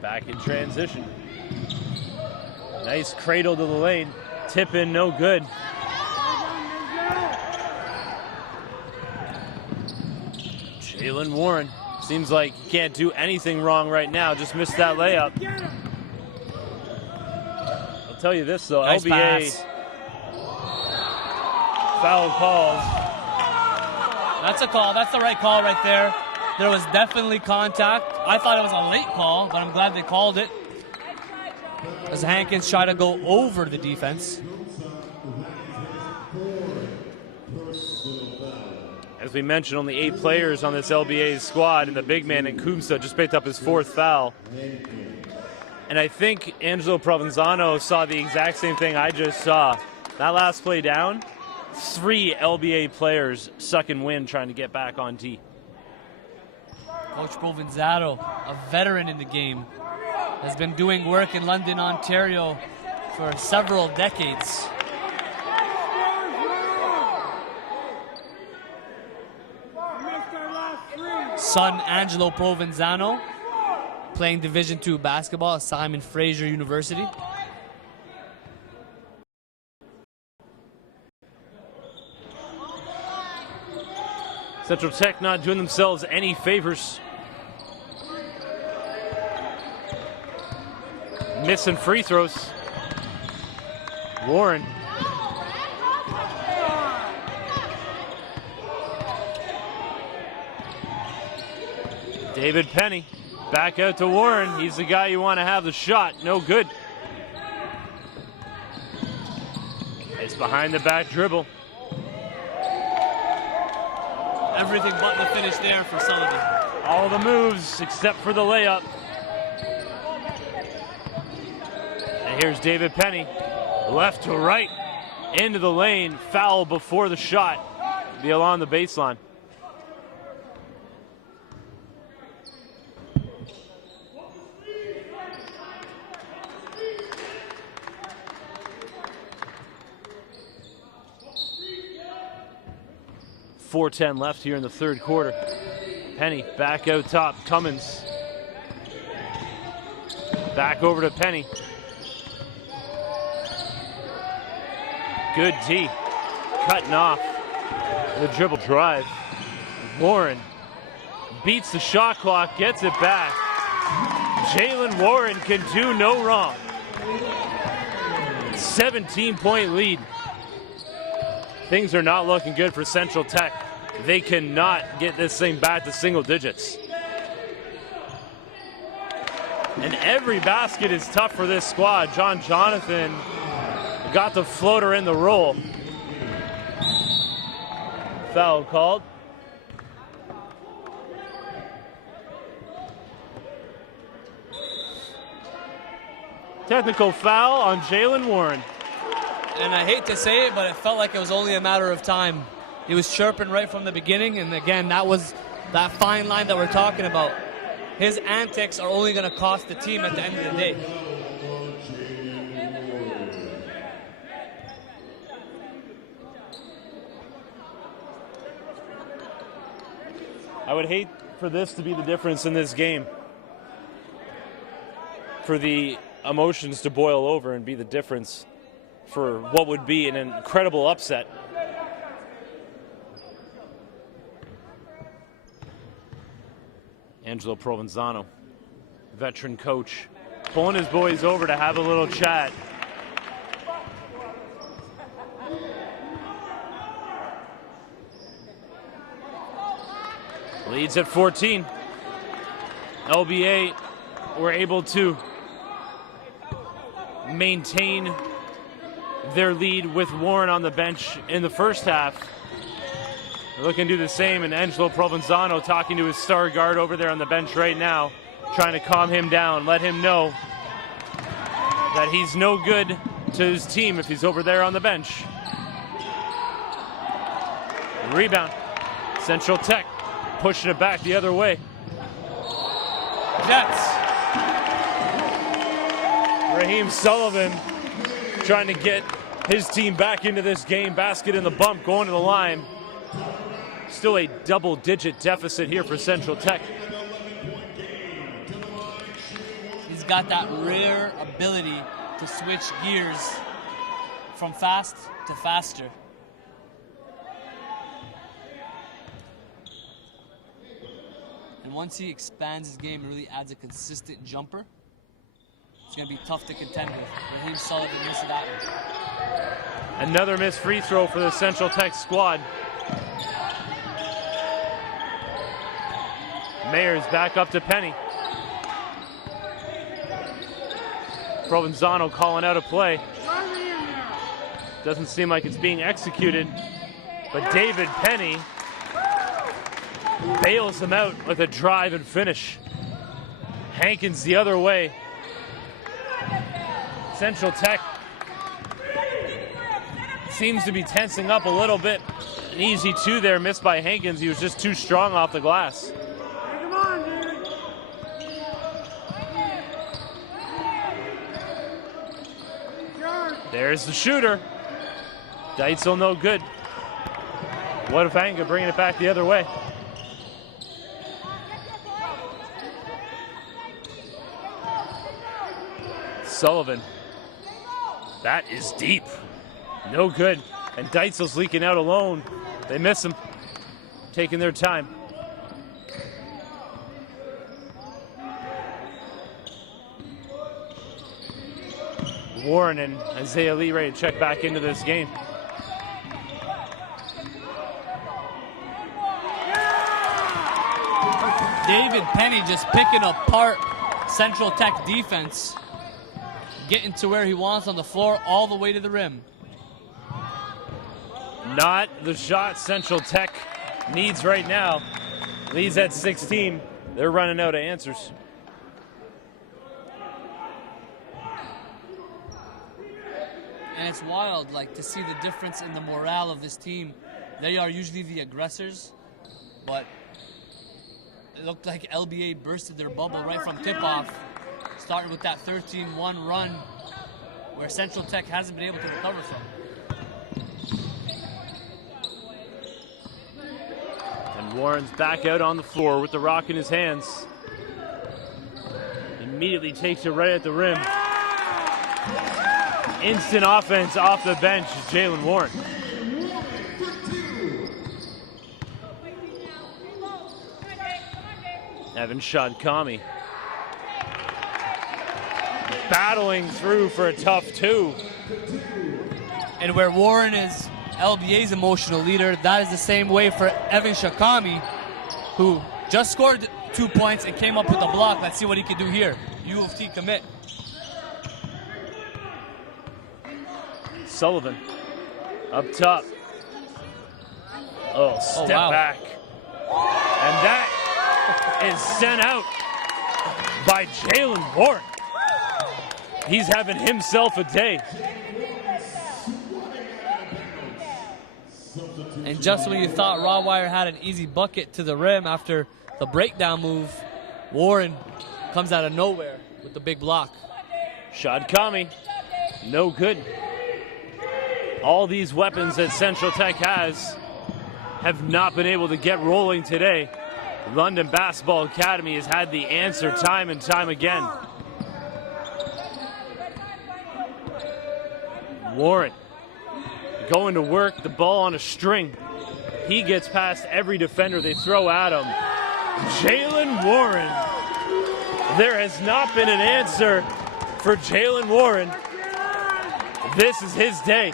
Back in transition. Nice cradle to the lane. Tip in, no good. Jalen Warren seems like he can't do anything wrong right now. Just missed that layup. I'll tell you this though, Nice LBA pass. foul calls. That's a call. That's the right call right there. There was definitely contact. I thought it was a late call, but I'm glad they called it. As Hankins try to go over the defense. As we mentioned, only 8 players on this LBA squad, and the big man in Kumsa just picked up his 4th foul. And I think Angelo Provenzano saw the exact same thing I just saw. That last play down, 3 LBA players sucking wind trying to get back on D. Coach Provenzano, a veteran in the game, has been doing work in London, Ontario for several decades. Son Angelo Provenzano, playing Division II basketball at Simon Fraser University. Central Tech not doing themselves any favors. Missing free throws. Warren. David Penny. Back out to Warren. He's the guy you want to have the shot. No good. It's behind the back dribble. Everything but the finish there for Sullivan. All the moves except for the layup. And here's David Penny. Left to right. Into the lane. Foul before the shot. Be along the baseline. .410 left here in the third quarter. Penny back out top. Cummins. Back over to Penny. Good D. Cutting off the dribble drive. Warren beats the shot clock, gets it back. Jalen Warren can do no wrong. 17-point lead. Things are not looking good for Central Tech. they cannot get this thing back to single digits. And every basket is tough for this squad. John Jonathan got the floater in the roll. Foul called. Technical foul on Jalen Warren. And I hate to say it, but it felt like it was only a matter of time. He was chirping right from the beginning, and again, that was that fine line that we're talking about. His antics are only going to cost the team at the end of the day. I would hate for this to be the difference in this game. For the emotions to boil over and be the difference for what would be an incredible upset. Angelo Provenzano, veteran coach, pulling his boys over to have a little chat. Leads at 14. LBA were able to maintain their lead with Warren on the bench in the first half. They're looking to do the same, and Angelo Provenzano talking to his star guard over there on the bench right now, trying to calm him down, let him know that he's no good to his team if he's over there on the bench. Rebound. Central Tech pushing it back the other way. Jets. Raheem Sullivan trying to get his team back into this game. Basket in the bump, going to the line. Still a double-digit deficit here for Central Tech. He's got that rare ability to switch gears from fast to faster. And once he expands his game and really adds a consistent jumper, it's going to be tough to contend with. Raheem Sullivan missed that one. Another missed free throw for the Central Tech squad. Mayers back up to Penny. Provenzano calling out a play. Doesn't seem like it's being executed, but David Penny bails him out with a drive and finish. Hankins the other way. Central Tech seems to be tensing up a little bit. An easy two there, missed by Hankins. He was just too strong off the glass. There's the shooter. Deitzel no good. What if Anga bringing it back the other way? Sullivan. That is deep. No good. And Deitzel's leaking out alone. They miss him. Taking their time. Warren and Isaiah Lee ready to check back into this game. David Penny just picking apart Central Tech defense, getting to where he wants on the floor all the way to the rim. Not the shot Central Tech needs right now. Leads at 16. They're running out of answers. And it's wild, like, to see the difference in the morale of this team. They are usually the aggressors, but it looked like LBA bursted their bubble right from tip-off. Started with that 13-1 run where Central Tech hasn't been able to recover from. And Warren's back out on the floor with the rock in his hands. Immediately takes it right at the rim. Instant offense off the bench is Jalen Warren. Evan Shadkami battling through for a tough two. And where Warren is LBA's emotional leader. That is the same way for Evan Shakami, who just scored 2 points and came up with a block. Let's see what he can do here. U of T commit. Sullivan up top. Oh, step back. And that is sent out by Jalen Warren. He's having himself a day. And just when you thought Rawwire had an easy bucket to the rim after the breakdown move, Warren comes out of nowhere with the big block. Shad Kami, no good. All these weapons that Central Tech has have not been able to get rolling today. London Basketball Academy has had the answer time and time again. Warren going to work, the ball on a string. He gets past every defender they throw at him. Jalen Warren. There has not been an answer for Jalen Warren. This is his day.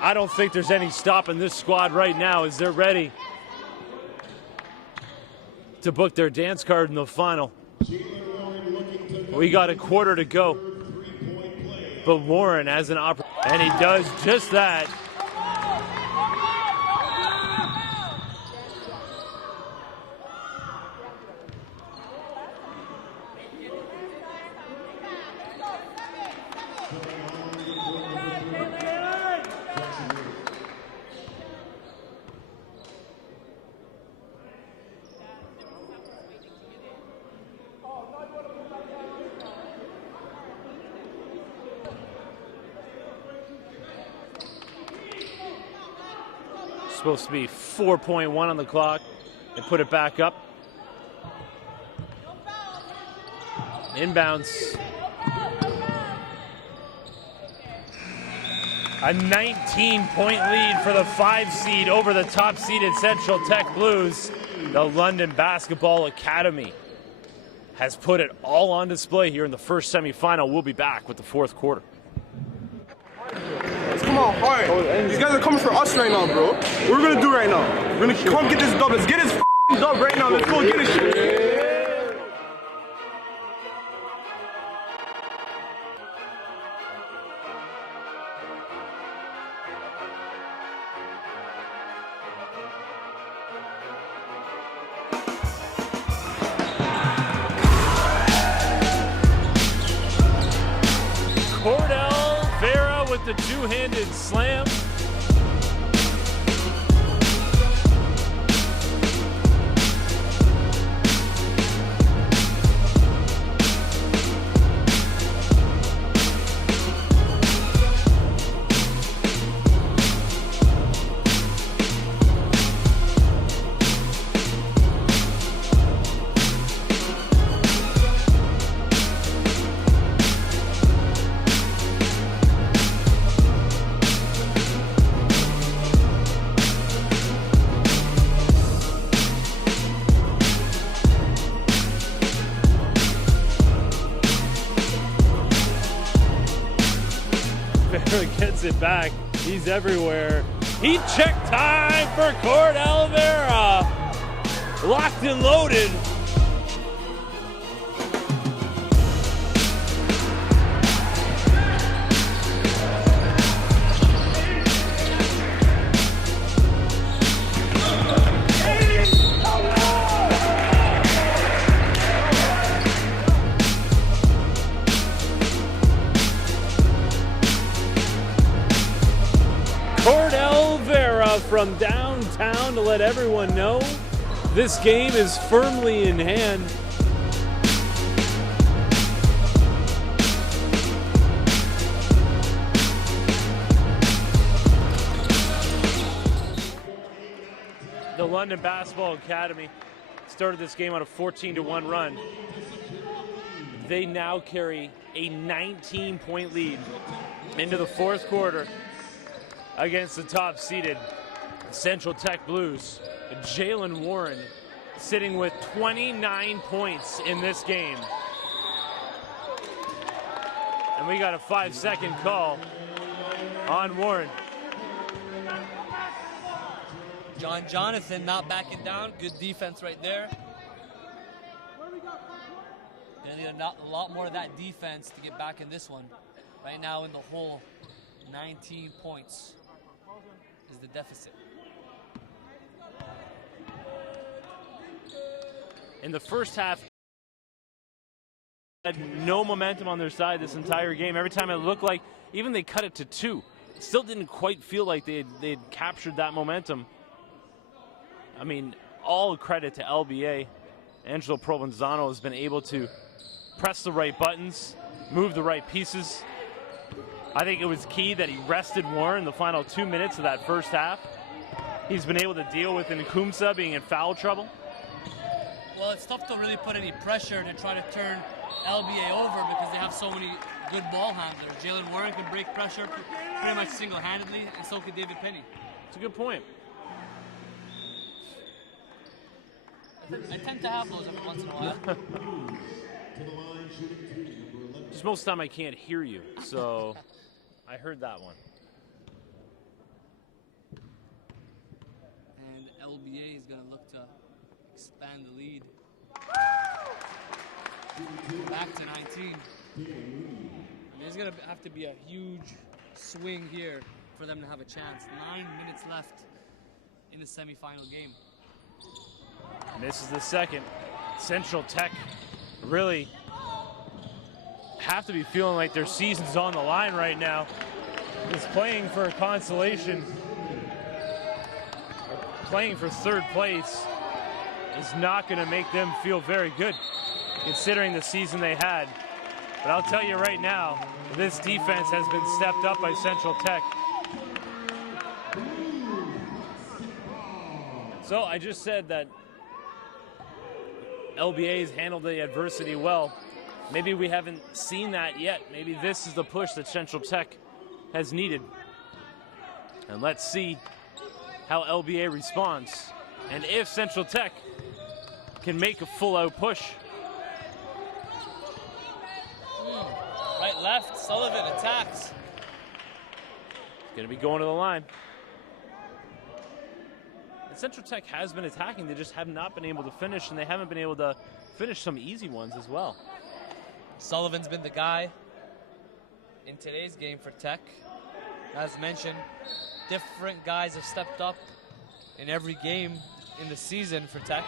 I don't think there's any stopping this squad right now as they're ready to book their dance card in the final. We got a quarter to go. But Warren has an opportunity, and he does just that. Supposed to be 4.1 on the clock. They put it back up. Inbounds. A 19-point lead for the 5 seed over the top-seeded Central Tech Blues. The London Basketball Academy has put it all on display here in the first semifinal. We'll be back with the fourth quarter. Come on, hard. These guys are coming for us right now, bro. What we're gonna do right now? We're gonna come get this dub. Let's get this dub right now. Let's go get this shit. Cordell Vera with the two-handed slam. Gets it back. He's everywhere. Heat check time for Cordell Vera. Locked and loaded. Cordell Vera from downtown to let everyone know this game is firmly in hand. The London Basketball Academy started this game on a 14-1 run. They now carry a 19-point lead into the fourth quarter against the top-seeded Central Tech Blues. Jalen Warren sitting with 29 points in this game. And we got a 5-second call on Warren. John Jonathan not backing down. Good defense right there. Gonna need a lot more of that defense to get back in this one. Right now in the hole, 19 points is the deficit. In the first half, had no momentum on their side this entire game. Every time it looked like, even they cut it to 2, it still didn't quite feel like they'd captured that momentum. I mean, all credit to LBA. Angelo Provenzano has been able to press the right buttons, move the right pieces. I think it was key that he rested Warren the final 2 minutes of that first half. He's been able to deal with Nkumsa being in foul trouble. Well, it's tough to really put any pressure to try to turn LBA over because they have so many good ball handlers. Jalen Warren could break pressure pretty much single-handedly, and so could David Penny. It's a good point. I tend to have those every once in a while. Just most of the time I can't hear you, so I heard that one. And LBA is going to look to expand the lead. Back to 19. I mean, there's going to have to be a huge swing here for them to have a chance. 9 minutes left in the semifinal game. And this is the second. Central Tech really have to be feeling like their season's on the line right now. Is playing for a consolation, playing for third place is not going to make them feel very good considering the season they had. But I'll tell you right now, this defense has been stepped up by Central Tech. So I just said that LBA's handled the adversity well. Maybe we haven't seen that yet. Maybe this is the push that Central Tech has needed. And let's see how LBA responds. And if Central Tech can make a full-out push. Right, left, Sullivan attacks. Gonna be going to the line. And Central Tech has been attacking, they just have not been able to finish, and they haven't been able to finish some easy ones as well. Sullivan's been the guy in today's game for Tech. As mentioned, different guys have stepped up in every game in the season for Tech.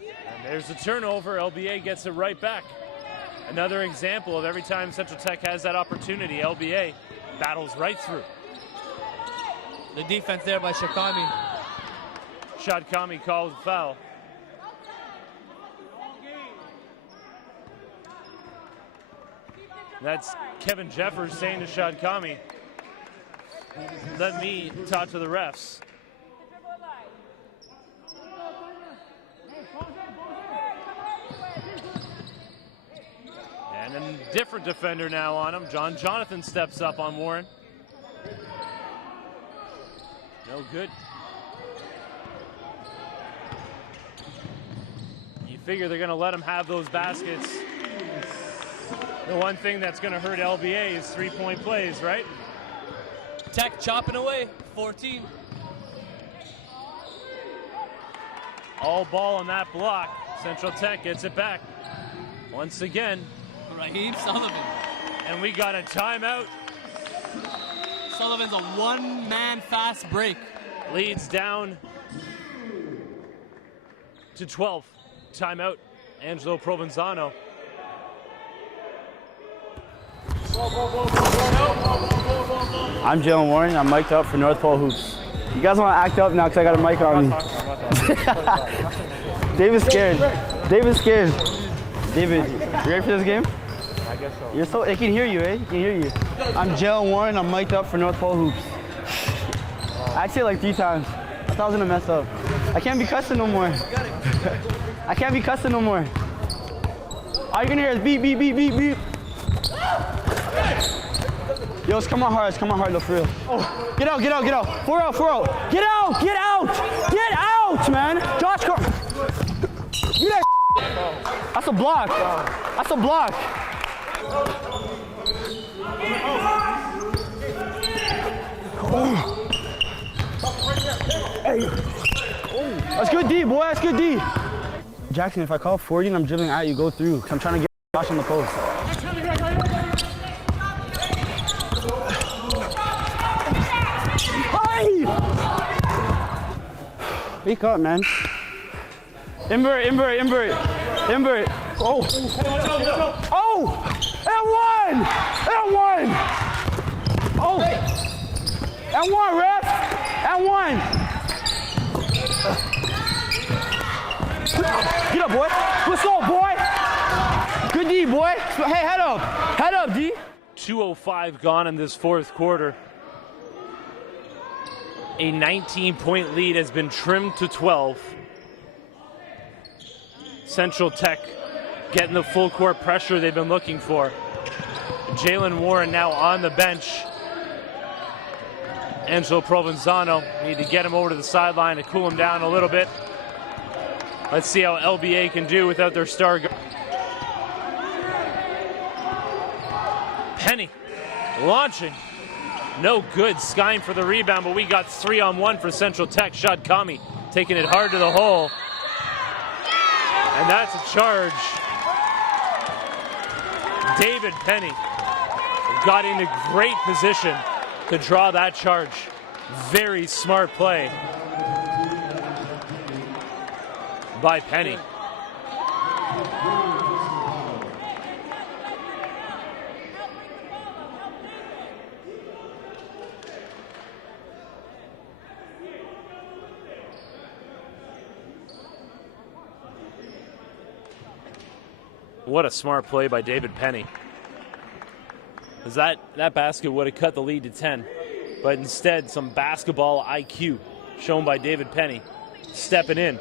And there's the turnover, LBA gets it right back. Another example of every time Central Tech has that opportunity, LBA battles right through. The defense there by Shakami. Shadkami calls the foul. That's Kevin Jeffers saying to Shadkami, let me talk to the refs. And a different defender now on him. John Jonathan steps up on Warren. No good. You figure they're going to let him have those baskets. The one thing that's going to hurt LBA is three-point plays, right? Tech chopping away, 14. All ball on that block. Central Tech gets it back. Once again. Raheem Sullivan. And we got a timeout. Sullivan's a one-man fast break. Leads down to 12. Timeout, Angelo Provenzano. I'm Jalen Warren. I'm mic'd up for North Pole Hoops. You guys want to act up now because I got a mic on me. David's scared. David's scared. David, you ready for this game? I guess so. You're so. It can hear you, eh? It can hear you. I'm Jalen Warren. I'm mic'd up for North Pole Hoops. I said it like 3 times. I thought I was gonna mess up. I can't be cussing no more. I can't be cussing no more. All you're gonna hear is beep, beep, beep, beep, beep. Yo, come on hard, little for real. Oh. Get out, get out, get out. 4 out, 4 out. Get out, get out, get out, man. Josh, come. Get that. That's a block. That's a block. That's good D, boy. That's good D. Jackson, if I call 40 and I'm dribbling at you, go through. Cause I'm trying to get Josh on the post. Hey! Wake up, man. Invert, invert, invert, invert. Oh! Oh! And one! And one! Oh! And one, ref! And one! Get up, boy. What's up, boy? Good D, boy. Hey, head up. Head up, D. 2:05 gone in this fourth quarter. A 19-point lead has been trimmed to 12. Central Tech getting the full court pressure they've been looking for. Jalen Warren now on the bench. Angelo Provenzano need to get him over to the sideline to cool him down a little bit. Let's see how LBA can do without their star guard. Penny launching. No good. Skying for the rebound, but we got 3-on-1 for Central Tech. Shadkami taking it hard to the hole. And that's a charge. David Penny got into great position to draw that charge. Very smart play by Penny. What a smart play by David Penny. Because that basket would have cut the lead to 10. But instead, some basketball IQ shown by David Penny. Stepping in.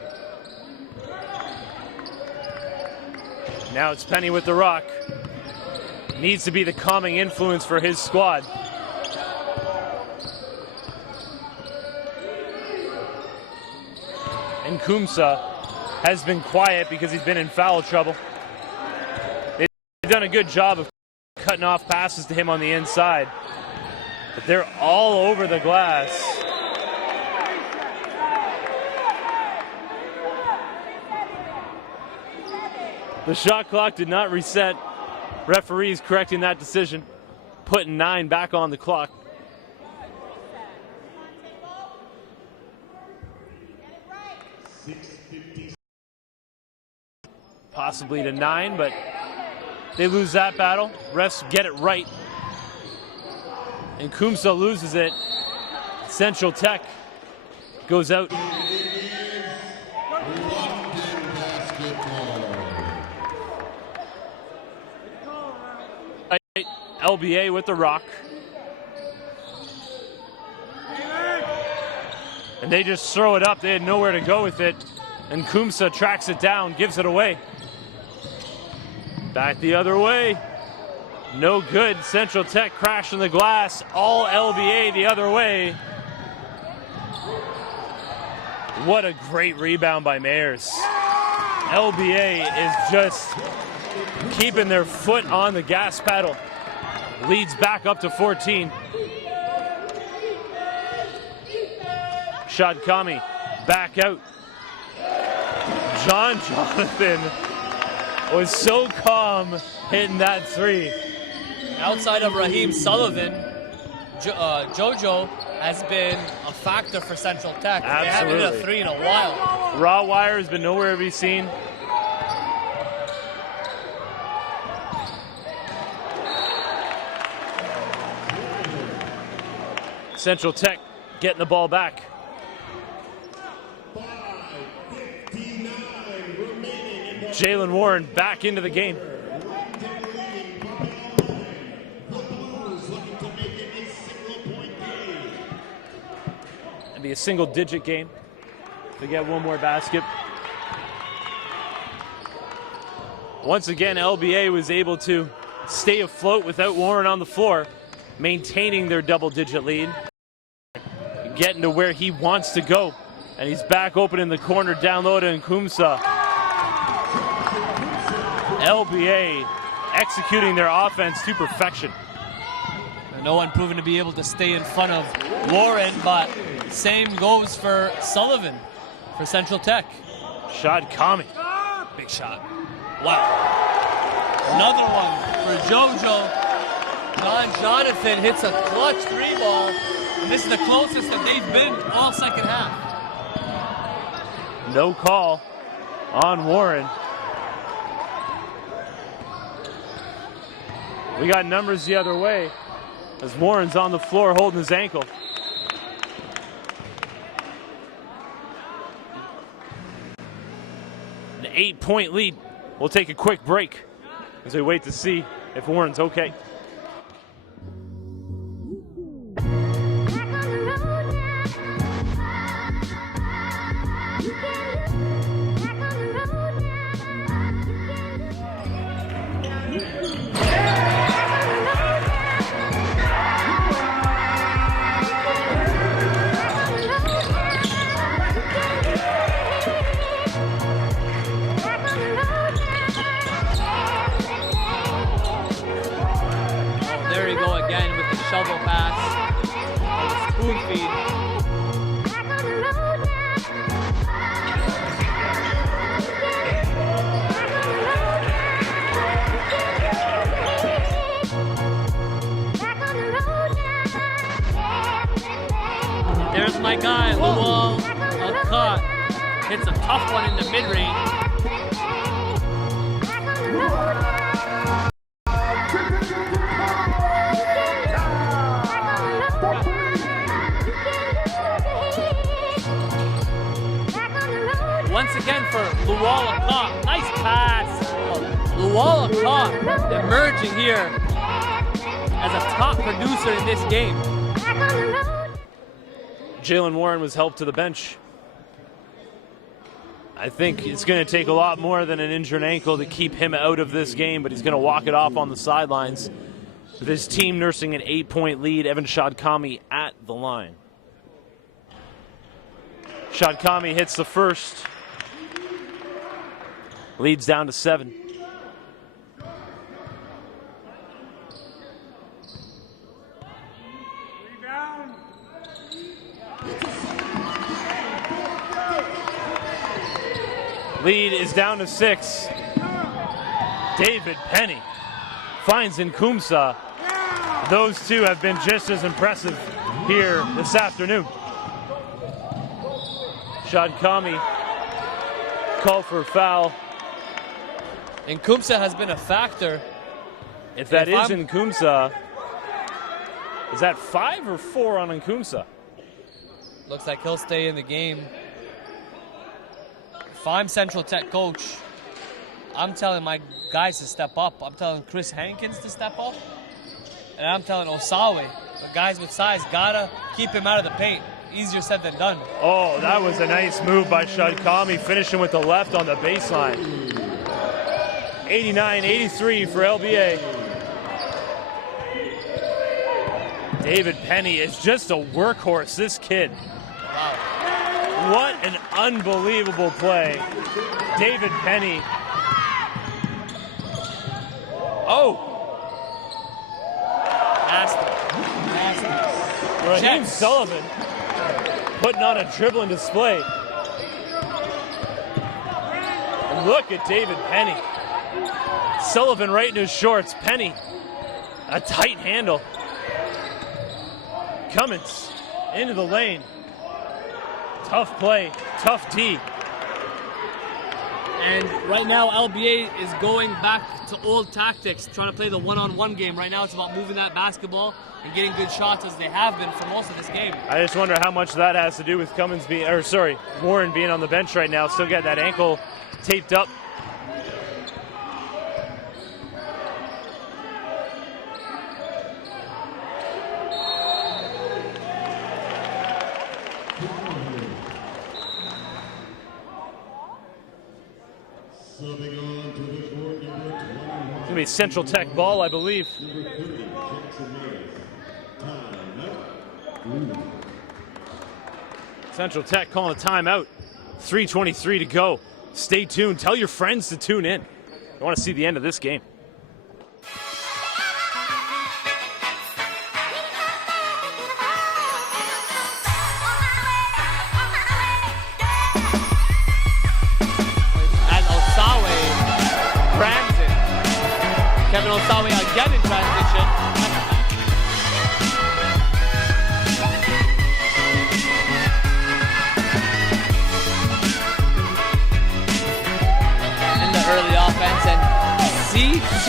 Now it's Penny with the rock. Needs to be the calming influence for his squad. And Kumsa has been quiet because he's been in foul trouble. They've done a good job of cutting off passes to him on the inside. But they're all over the glass. The shot clock did not reset. Referees correcting that decision, putting 9 back on the clock. Possibly to 9, but they lose that battle. Refs get it right. And Kumsa loses it. Central Tech goes out. LBA with the rock. And they just throw it up. They had nowhere to go with it. And Kumsa tracks it down, gives it away. Back the other way. No good. Central Tech crashing the glass. All LBA the other way. What a great rebound by Mayers. LBA is just keeping their foot on the gas pedal. Leads back up to 14. Shadkami back out. Jonathan was so calm hitting that three. Outside of Raheem Sullivan, JoJo has been a factor for Central Tech. Absolutely. They haven't hit a three in a while. Raw Wire has been nowhere to be seen. Central Tech getting the ball back. Jalen Warren back into the game. It'll be a single-digit game. They get one more basket. Once again, LBA was able to stay afloat without Warren on the floor, maintaining their double-digit lead, getting to where he wants to go. And he's back open in the corner, down low to Nkumsa. LBA executing their offense to perfection. No one proven to be able to stay in front of Warren, but same goes for Sullivan for Central Tech. Shot coming. Big shot. Wow. Another one for Jojo. Jonathan hits a clutch 3-ball. And this is the closest that they've been all second half. No call on Warren. We got numbers the other way as Warren's on the floor holding his ankle. An 8-point lead. We'll take a quick break as we wait to see if Warren's okay. There you go again with the shovel pass, or the spoon feed. There's my guy, Luol Alcott. Hits a tough one in the mid-range. Once again for Luol Alcott. Nice pass. Luol Alcott emerging here as a top producer in this game. Jalen Warren was helped to the bench. I think it's going to take a lot more than an injured ankle to keep him out of this game, but he's going to walk it off on the sidelines with his team nursing an 8-point lead. Evan Shadkami at the line. Shadkami hits the first. Leads down to 7. Lead is down to 6. David Penny finds Nkumsa. Those two have been just as impressive here this afternoon. Shadkami called for a foul. Nkumsa has been a factor. If that is Nkumsa, is that 5 or 4 on Nkumsa? Looks like he'll stay in the game. If I'm Central Tech coach, I'm telling my guys to step up. I'm telling Chris Hankins to step up. And I'm telling Osawe, the guys with size, gotta keep him out of the paint. Easier said than done. Oh, that was a nice move by Shadkami, finishing with the left on the baseline. 89-83 for LBA. David Penny is just a workhorse, this kid. Wow. What an unbelievable play. David Penny. Oh. Nasty. Raheem Sullivan putting on a dribbling display. And look at David Penny. Sullivan right in his shorts. Penny, a tight handle. Cummins into the lane. Tough play, tough tee. And right now, LBA is going back to old tactics, trying to play the one-on-one game. Right now, it's about moving that basketball and getting good shots as they have been for most of this game. I just wonder how much that has to do with Warren being on the bench right now, still got that ankle taped up. It's going to be Central Tech ball, I believe. Central Tech calling a timeout. 3:23 to go. Stay tuned. Tell your friends to tune in. I want to see the end of this game. Devin Osawe again in transition. In the early offense, and CT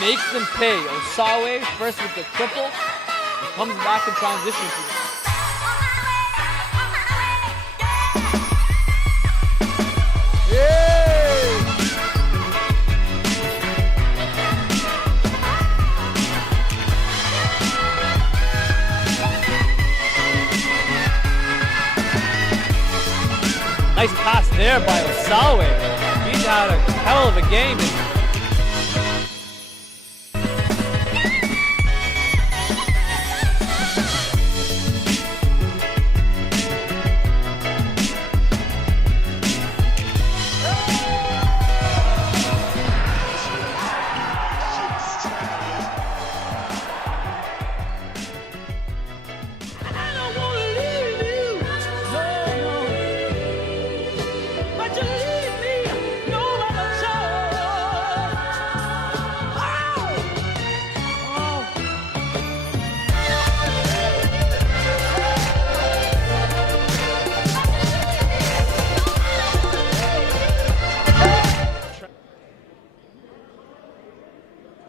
makes them pay. Osawe first with the triple, and comes back in transition. Nice pass there by Osawe. He's had a hell of a game.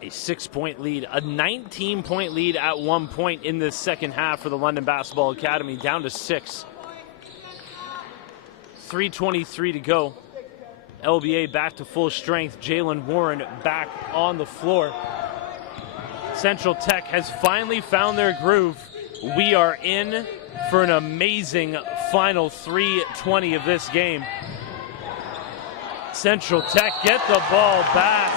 A 6-point lead, a 19-point lead at one point in this second half for the London Basketball Academy, down to 6. 3:23 to go. LBA back to full strength. Jalen Warren back on the floor. Central Tech has finally found their groove. We are in for an amazing final 3:20 of this game. Central Tech get the ball back.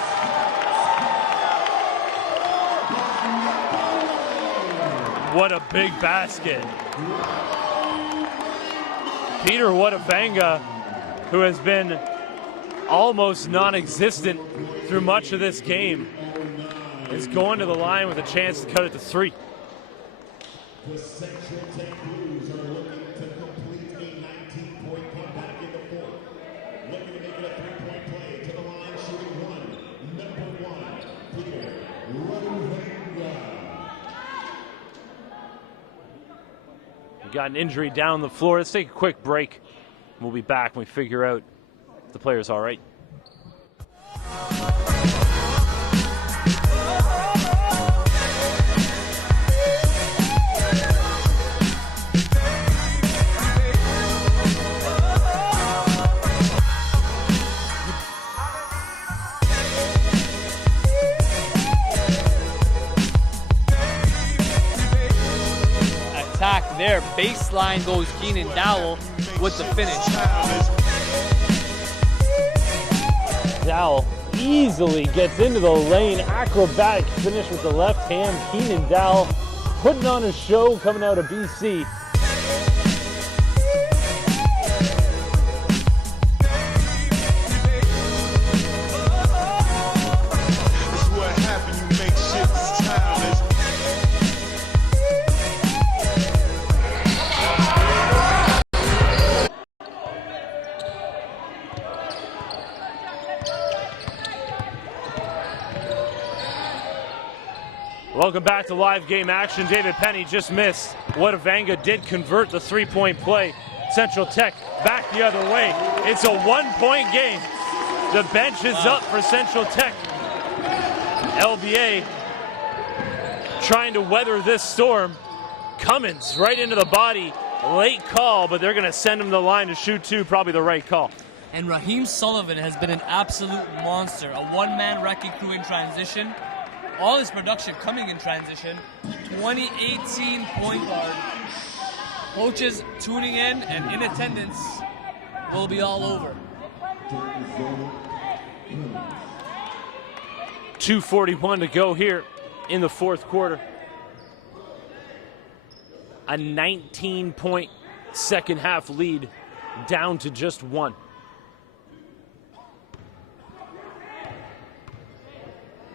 What a big basket. Peter Wadavanga, who has been almost non-existent through much of this game, is going to the line with a chance to cut it to 3. The Central Tech Blues are looking to complete a 19-point comeback in the fourth. Looking to make it a 3-point play to the line, shooting one. Number 1, Peter Wadavanga. We've got an injury down the floor. Let's take a quick break. We'll be back when we figure out if the player's all right. Attack there, baseline goes Keenan Dowell with the finish. Dowell easily gets into the lane. Acrobatic finish with the left hand. Keenan Dowell putting on a show coming out of BC. It's what happened, you make shit timeless. Welcome back to live game action. David Penny just missed. Wadavanga did convert the 3-point play. Central Tech back the other way. It's a 1-point game. The bench is up for Central Tech. LBA trying to weather this storm. Cummins right into the body. Late call, but they're going to send him to the line to shoot 2. Probably the right call. And Raheem Sullivan has been an absolute monster. A one-man wrecking crew in transition. All his production coming in transition. 2018 point guard. Coaches tuning in and in attendance will be all over. 2:41 to go here in the fourth quarter. A 19-point second half lead down to just 1.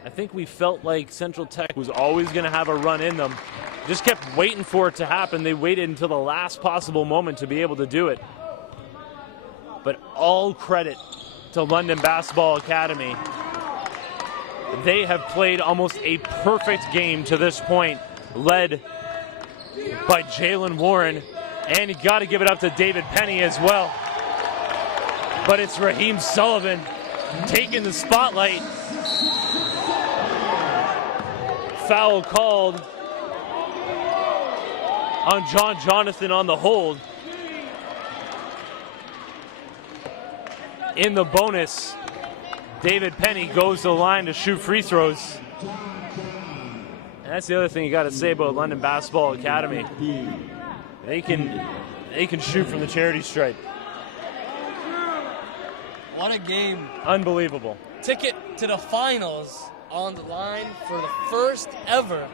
I think we felt like Central Tech was always going to have a run in them. Just kept waiting for it to happen. They waited until the last possible moment to be able to do it. But all credit to London Basketball Academy They have played almost a perfect game to this point, led by Jalen Warren. And you got to give it up to David Penny as well. But it's Raheem Sullivan taking the spotlight. Foul called on John Jonathan on the hold. In the bonus, David Penny goes to the line to shoot free throws. And that's the other thing you got to say about London Basketball Academy. They can shoot from the charity stripe. What a game. Unbelievable. Ticket to the finals on the line for the first ever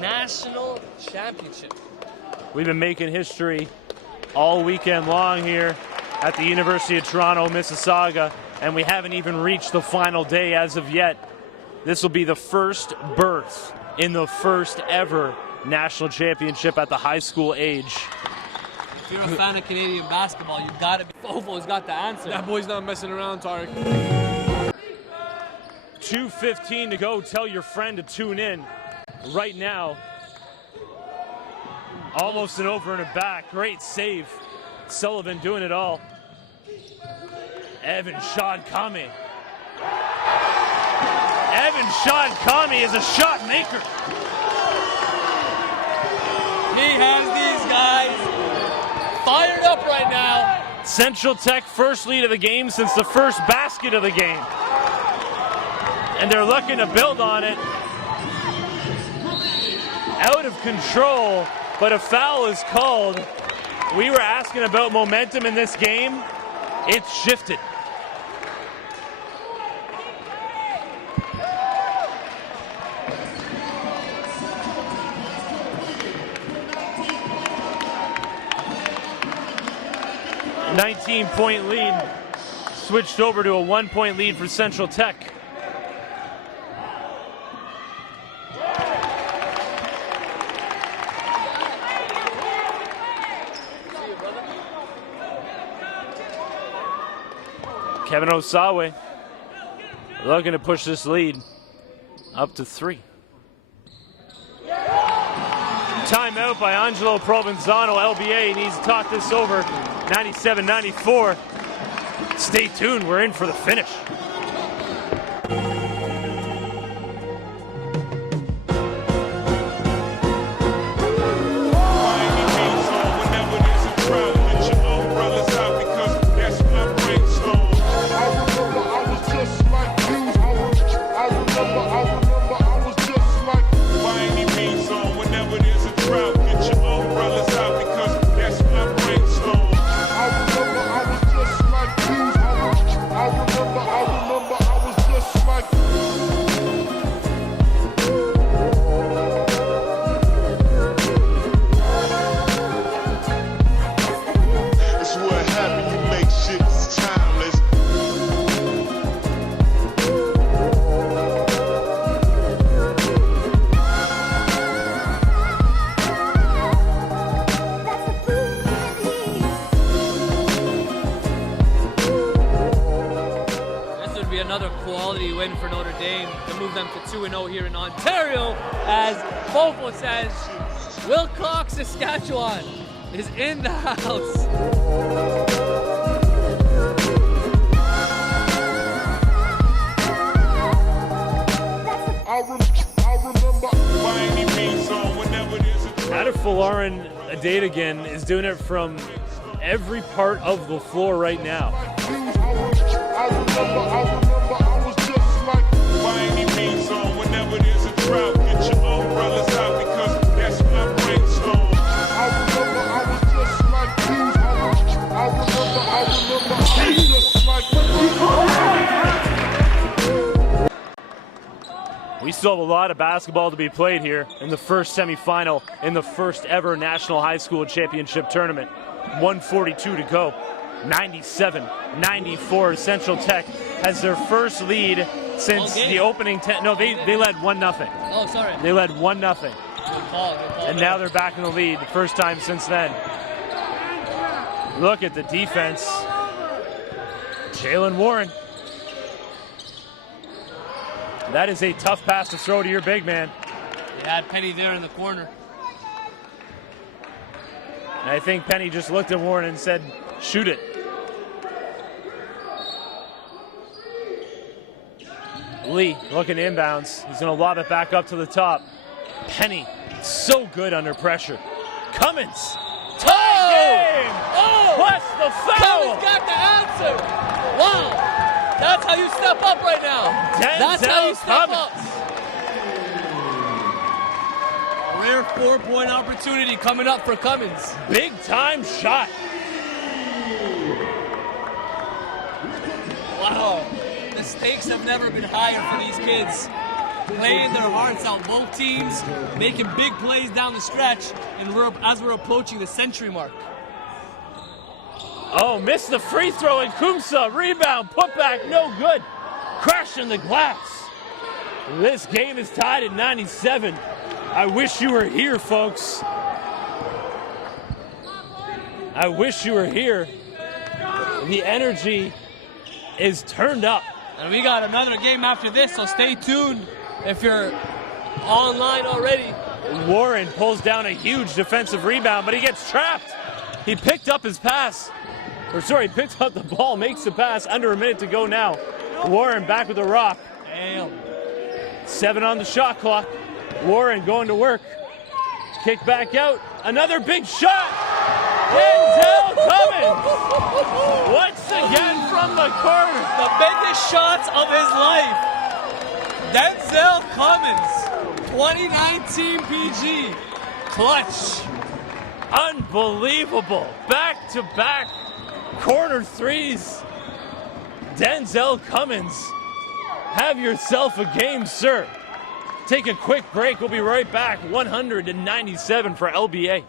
national championship. We've been making history all weekend long here at the University of Toronto, Mississauga, and we haven't even reached the final day as of yet. This will be the first berth in the first ever national championship at the high school age. If you're a fan of Canadian basketball, you gotta be. Fofo's got the answer. That boy's not messing around, Tarek. 2:15 to go. Tell your friend to tune in right now. Almost an over and a back. Great save. Sullivan doing it all. Evan Shadkami. Evan Shadkami is a shot maker. He has these guys fired up right now. Central Tech first lead of the game since the first basket of the game. And they're looking to build on it. Out of control, but a foul is called. We were asking about momentum in this game. It's shifted. A 19-point lead switched over to a 1-point lead for Central Tech. Kevin Osawe looking to push this lead up to 3. Timeout by Angelo Provenzano. LBA needs to talk this over. 97-94. Stay tuned, we're in for the finish. Another quality win for Notre Dame to move them to 2-0 here in Ontario. As Fofo says, Wilcox, Saskatchewan is in the house. Adefolarin Adedigan is doing it from every part of the floor right now. I was just like, by any means on, whenever there's a drought, get your umbrellas out because that's my brainstorm. I was just like you. I was just like We still have a lot of basketball to be played here in the first semifinal in the first ever National High School Championship Tournament. 1:42 to go. 97-94. Central Tech has their first lead since the opening 10. No, they led 1-0. Oh, sorry. They led 1-0. Good call. And now they're back in the lead, the first time since then. Look at the defense. Jalen Warren. That is a tough pass to throw to your big man. They had Penny there in the corner. And I think Penny just looked at Warren and said, shoot it. Lee looking inbounds. He's going to lob it back up to the top. Penny, so good under pressure. Cummins, tie game! Oh! Plus the foul! Cummins got the answer! Wow! That's how you step up right now. That's how you step up. Rare 4-point opportunity coming up for Cummins. Big time shot. Wow. The stakes have never been higher for these kids. Playing their hearts out, both teams making big plays down the stretch, and as we're approaching the century mark. Oh, missed the free throw, and Kumsa, rebound, put back, no good. Crash in the glass. This game is tied at 97. I wish you were here, folks. I wish you were here. The energy is turned up. And we got another game after this, so stay tuned if you're online already. Warren pulls down a huge defensive rebound, but he gets trapped. He picked up his pass. He picked up the ball, makes the pass, under a minute to go now. Warren back with the rock. Damn. 7 on the shot clock. Warren going to work. Kick back out. Another big shot. Denzel Cummins. Once again from the corner. The biggest shots of his life. Denzel Cummins. 2019 PG. Clutch. Unbelievable. Back-to-back corner threes. Denzel Cummins. Have yourself a game, sir. Take a quick break. We'll be right back. 197 for LBA.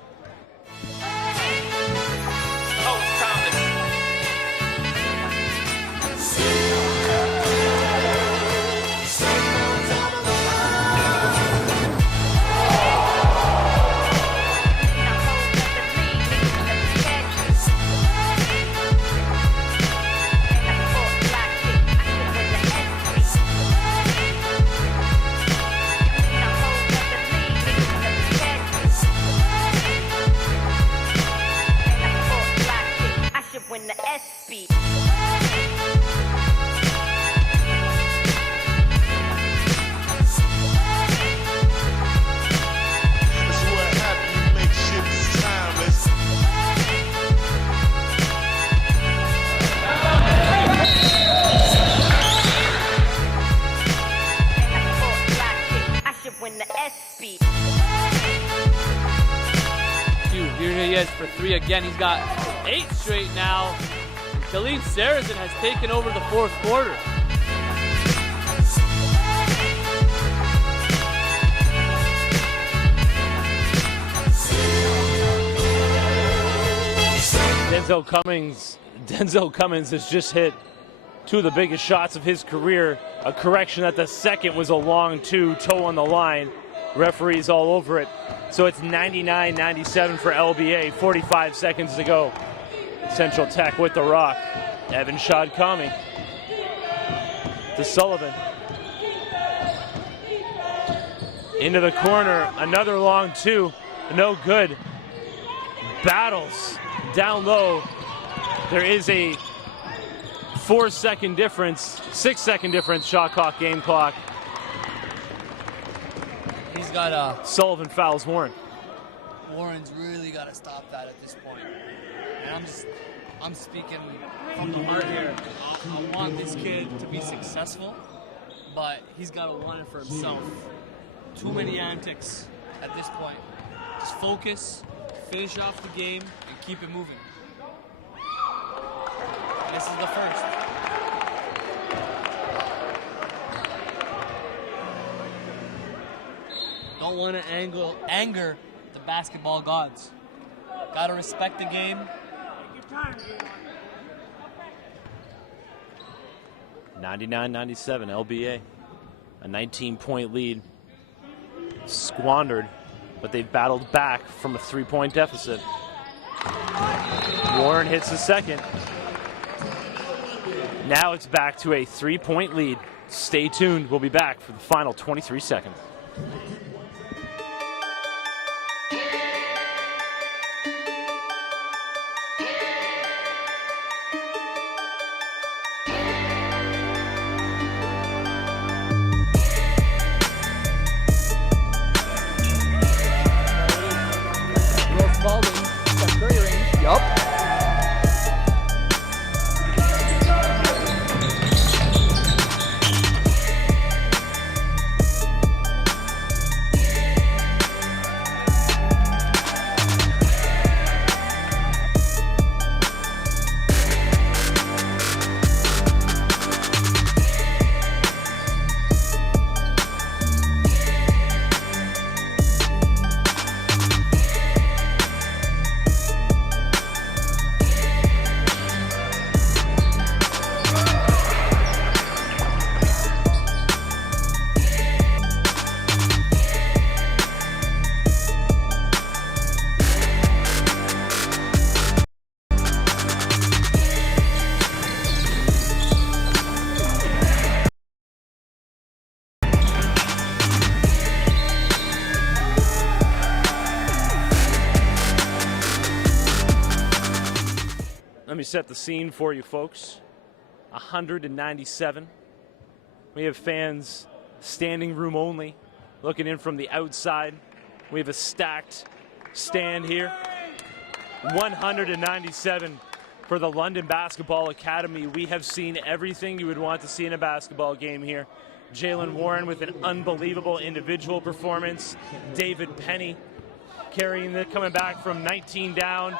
When the S beat. Here he is for 3 again. He's got 8 straight now. Khalid Sarrazin has taken over the 4th quarter. Denzel Cummins has just hit 2 of the biggest shots of his career. A correction that the second was a long 2, toe on the line. Referees all over it. So it's 99-97 for LBA, 45 seconds to go. Central Tech with the rock. Evan Shadkami to Sullivan. Into the corner, another long 2, no good. Battles down low. There is a 4-second difference, 6-second difference, shot clock, game clock. He's got Sullivan fouls Warren. Warren's really got to stop that at this point. And I'm speaking from the heart here. I want this kid to be successful, but he's got to want it for himself. Too many antics at this point. Just focus, finish off the game, and keep it moving. This is the first. Don't want to anger the basketball gods. Gotta respect the game. 99-97 LBA. A 19-point lead. Squandered, but they've battled back from a 3-point deficit. Warren hits the second. Now it's back to a 3-point lead. Stay tuned. We'll be back for the final 23 seconds. Let me set the scene for you folks. 197. We have fans standing room only, looking in from the outside. We have a stacked stand here. 197 for the London Basketball Academy. We have seen everything you would want to see in a basketball game here. Jaylen Warren with an unbelievable individual performance. David Penny carrying it, coming back from 19 down.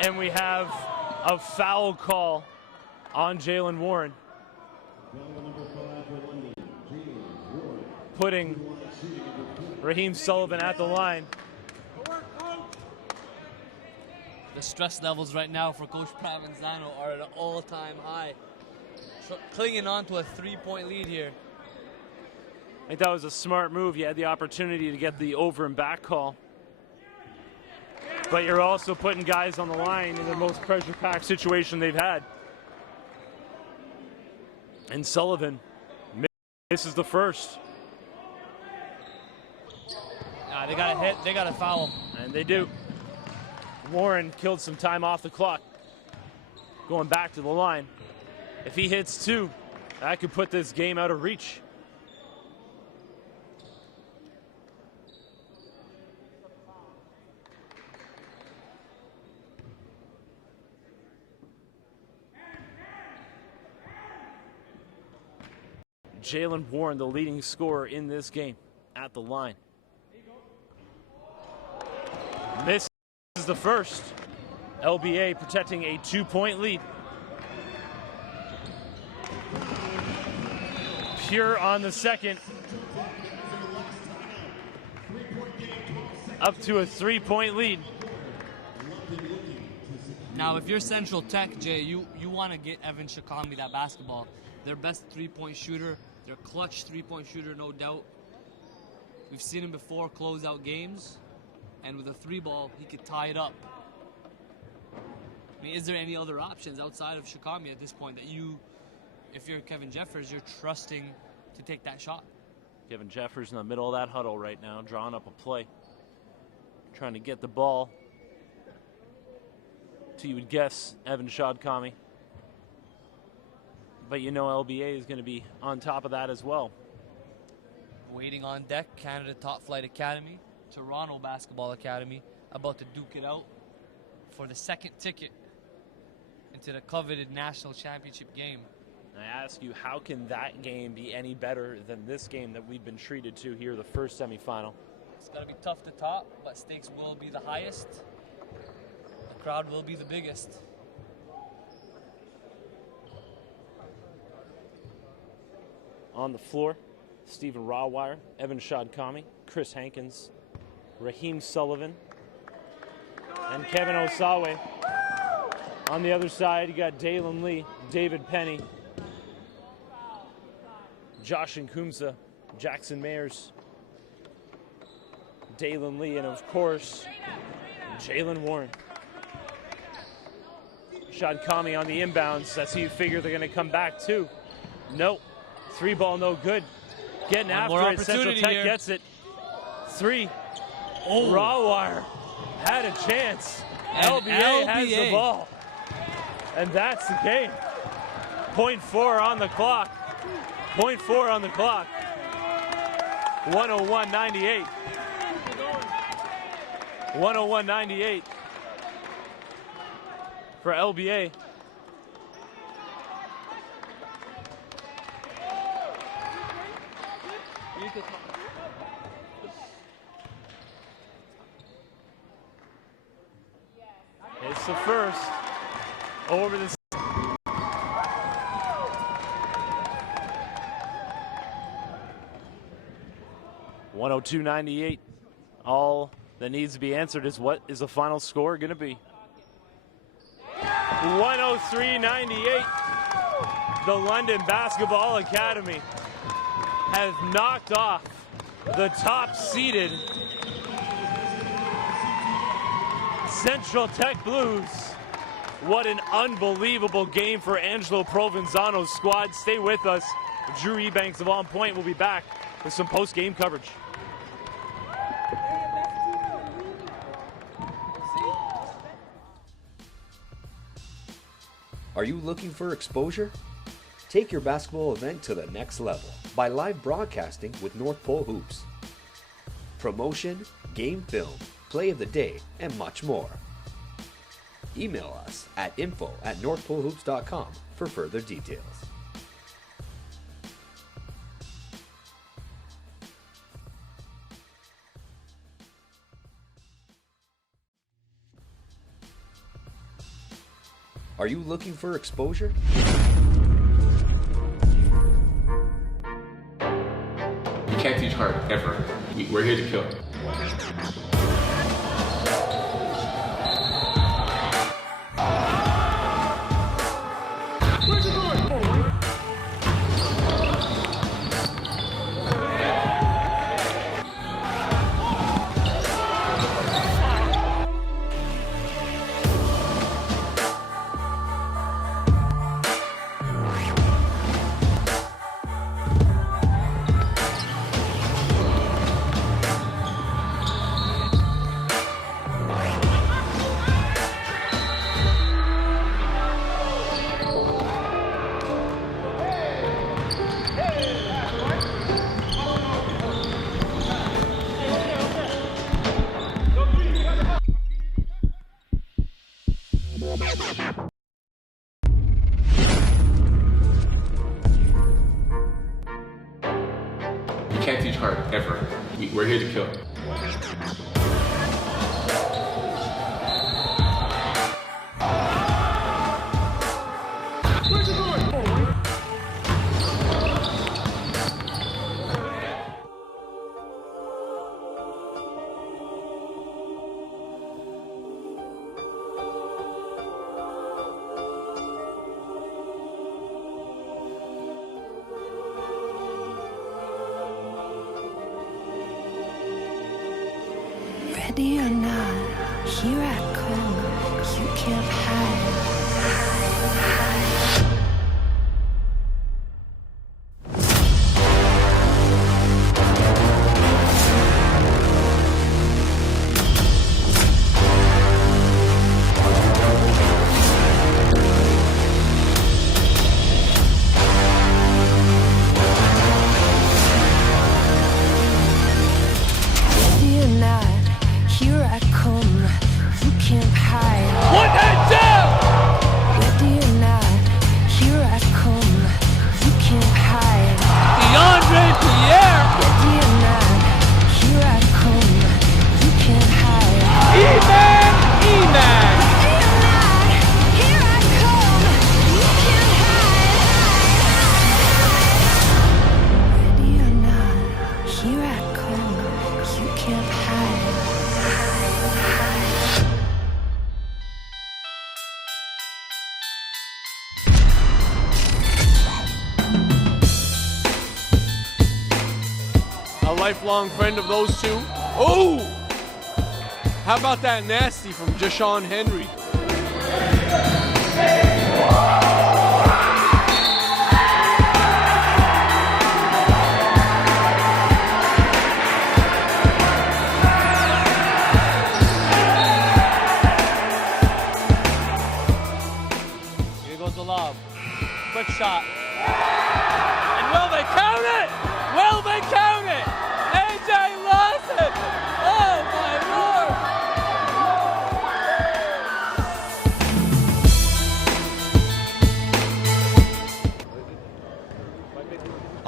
And we have a foul call on Jaylen Warren, putting Raheem Sullivan at the line. The stress levels right now for Coach Provenzano are at an all-time high. Clinging on to a 3-point lead here. I think that was a smart move. You had the opportunity to get the over and back call, but you're also putting guys on the line in the most pressure-packed situation they've had. And Sullivan misses the first. They got to hit, they got to foul him. And they do. Warren killed some time off the clock, going back to the line. If he hits two, that could put this game out of reach. Jaylen Warren, the leading scorer in this game, at the line. This is the first. LBA protecting a 2-point lead. Pure on the second. Up to a 3-point lead. Now, if you're Central Tech, Jay, you want to get Evan Shikami that basketball. Their best 3-point shooter, their clutch 3-point shooter, no doubt. We've seen him before close out games, and with a 3-ball, he could tie it up. I mean, is there any other options outside of Shikami at this point that you, if you're Kevin Jeffers, you're trusting to take that shot? Kevin Jeffers in the middle of that huddle right now, drawing up a play. Trying to get the ball to, you would guess, Evan Shadkami. But you know LBA is going to be on top of that as well. Waiting on deck, Canada Top Flight Academy, Toronto Basketball Academy, about to duke it out for the second ticket into the coveted national championship game. And I ask you, how can that game be any better than this game that we've been treated to here, the first semifinal? It's going to be tough to top, but stakes will be the highest. The crowd will be the biggest. On the floor, Stephen Rawwire, Evan Shadkami, Chris Hankins, Raheem Sullivan, and Kevin Osawe. On the other side, you got Dalen Lee, David Penny, Josh Nkumsa, Jackson Mayers, Dalen Lee, and of course, Jaylen Warren. Shadkami on the inbounds. That's who you figure they're going to come back to. Nope. Three ball, no good. Getting One after more it. Central opportunity Tech here. gets it. Three. Oh. Rawwire had a chance. And LBA has the LBA. ball. And that's the game. 0.4 on the clock. 0.4 on the clock. 101-98. 101-98 for LBA. It's the first over the 102-98. All that needs to be answered is what is the final score going to be? 103-98. The London Basketball Academy has knocked off the top-seeded Central Tech Blues. What an unbelievable game for Angelo Provenzano's squad. Stay with us. Drew Ebanks of On Point will be back with some post-game coverage. Are you looking for exposure? Take your basketball event to the next level by live broadcasting with North Pole Hoops. Promotion, game film, play of the day, and much more. Email us at info@northpolehoops.com for further details. Are you looking for exposure? You can't teach hard, ever. We're here to kill. You can't teach hard, ever. We're here to kill. Ready or not, here I come. You can't hide. Ready or not, here I come. You can't hide. One hand down! Ready or not, here I come. You can't hide. DeAndre Pierre! Ready or not, here I come. You can't hide. Eman! Ready or not, here I come. You can't hide. Ready or not, here I come. You can't hide. A lifelong friend of those two. Oh! How about that nasty from Jashawn Henry?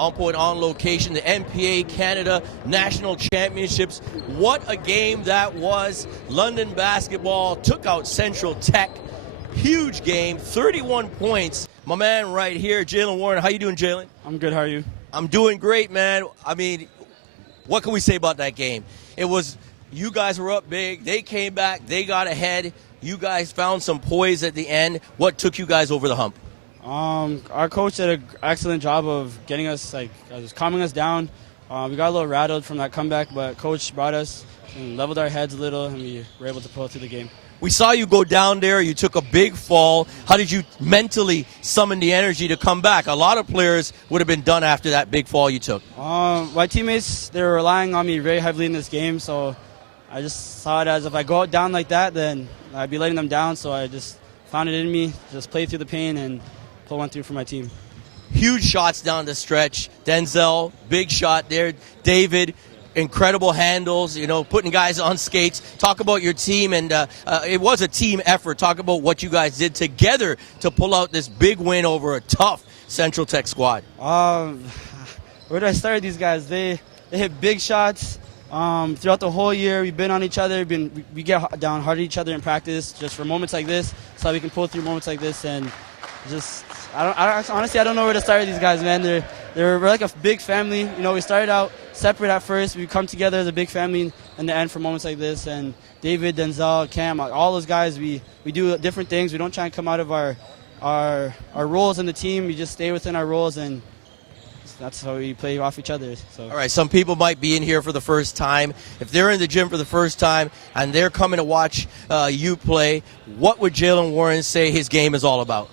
On Point on location, the NPA Canada National Championships. What a game that was. London Basketball took out Central Tech. Huge game, 31 points. My man right here, Jalen Warren. How you doing, Jalen? I'm good. How are you? I'm doing great, man. I mean, what can we say about that game? It was, you guys were up big. They came back. They got ahead. You guys found some poise at the end. What took you guys over the hump? Our coach did an excellent job of getting us, calming us down. We got a little rattled from that comeback, but coach brought us and leveled our heads a little, and we were able to pull through the game. We saw you go down there. You took a big fall. How did you mentally summon the energy to come back? A lot of players would have been done after that big fall you took. My teammates, they were relying on me very heavily in this game, so I just saw it as if I go out down like that, then I'd be letting them down, so I just found it in me, just play through the pain and pull one through for my team. Huge shots down the stretch. Denzel, big shot there. David, incredible handles, putting guys on skates. Talk about your team, and it was a team effort. Talk about what you guys did together to pull out this big win over a tough Central Tech squad. Where did I start these guys? They hit big shots. Throughout the whole year, we've been on each other. We get down hard at each other in practice just for moments like this, so we can pull through moments like this. And just, honestly, I don't know where to start with these guys, man. We're like a big family. We started out separate at first. We come together as a big family in the end for moments like this. And David, Denzel, Cam, all those guys, we do different things. We don't try and come out of our roles in the team. We just stay within our roles, and that's how we play off each other. So. All right, some people might be in here for the first time. If they're in the gym for the first time and they're coming to watch you play, what would Jalen Warren say his game is all about?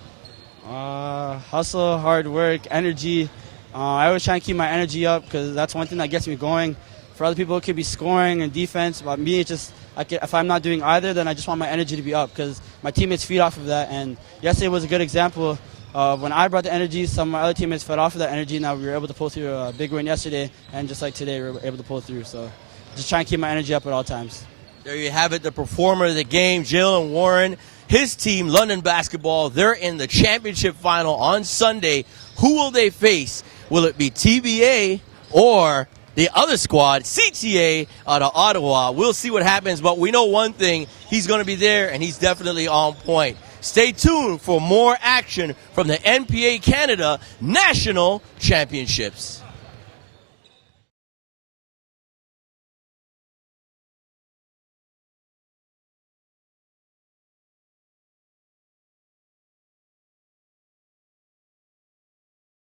Hustle, hard work, energy. I always try and keep my energy up because that's one thing that gets me going. For other people, it could be scoring and defense, but me, it's just if I'm not doing either, then I just want my energy to be up because my teammates feed off of that. And yesterday was a good example. When I brought the energy, some of my other teammates fed off of that energy. Now we were able to pull through a big win yesterday, and just like today, we were able to pull through. So just try and keep my energy up at all times. There you have it, the performer of the game, Jalen Warren. His team, London Basketball, they're in the championship final on Sunday. Who will they face? Will it be TBA or the other squad, CTA out of Ottawa? We'll see what happens, but we know one thing. He's going to be there, and he's definitely on point. Stay tuned for more action from the NPA Canada National Championships.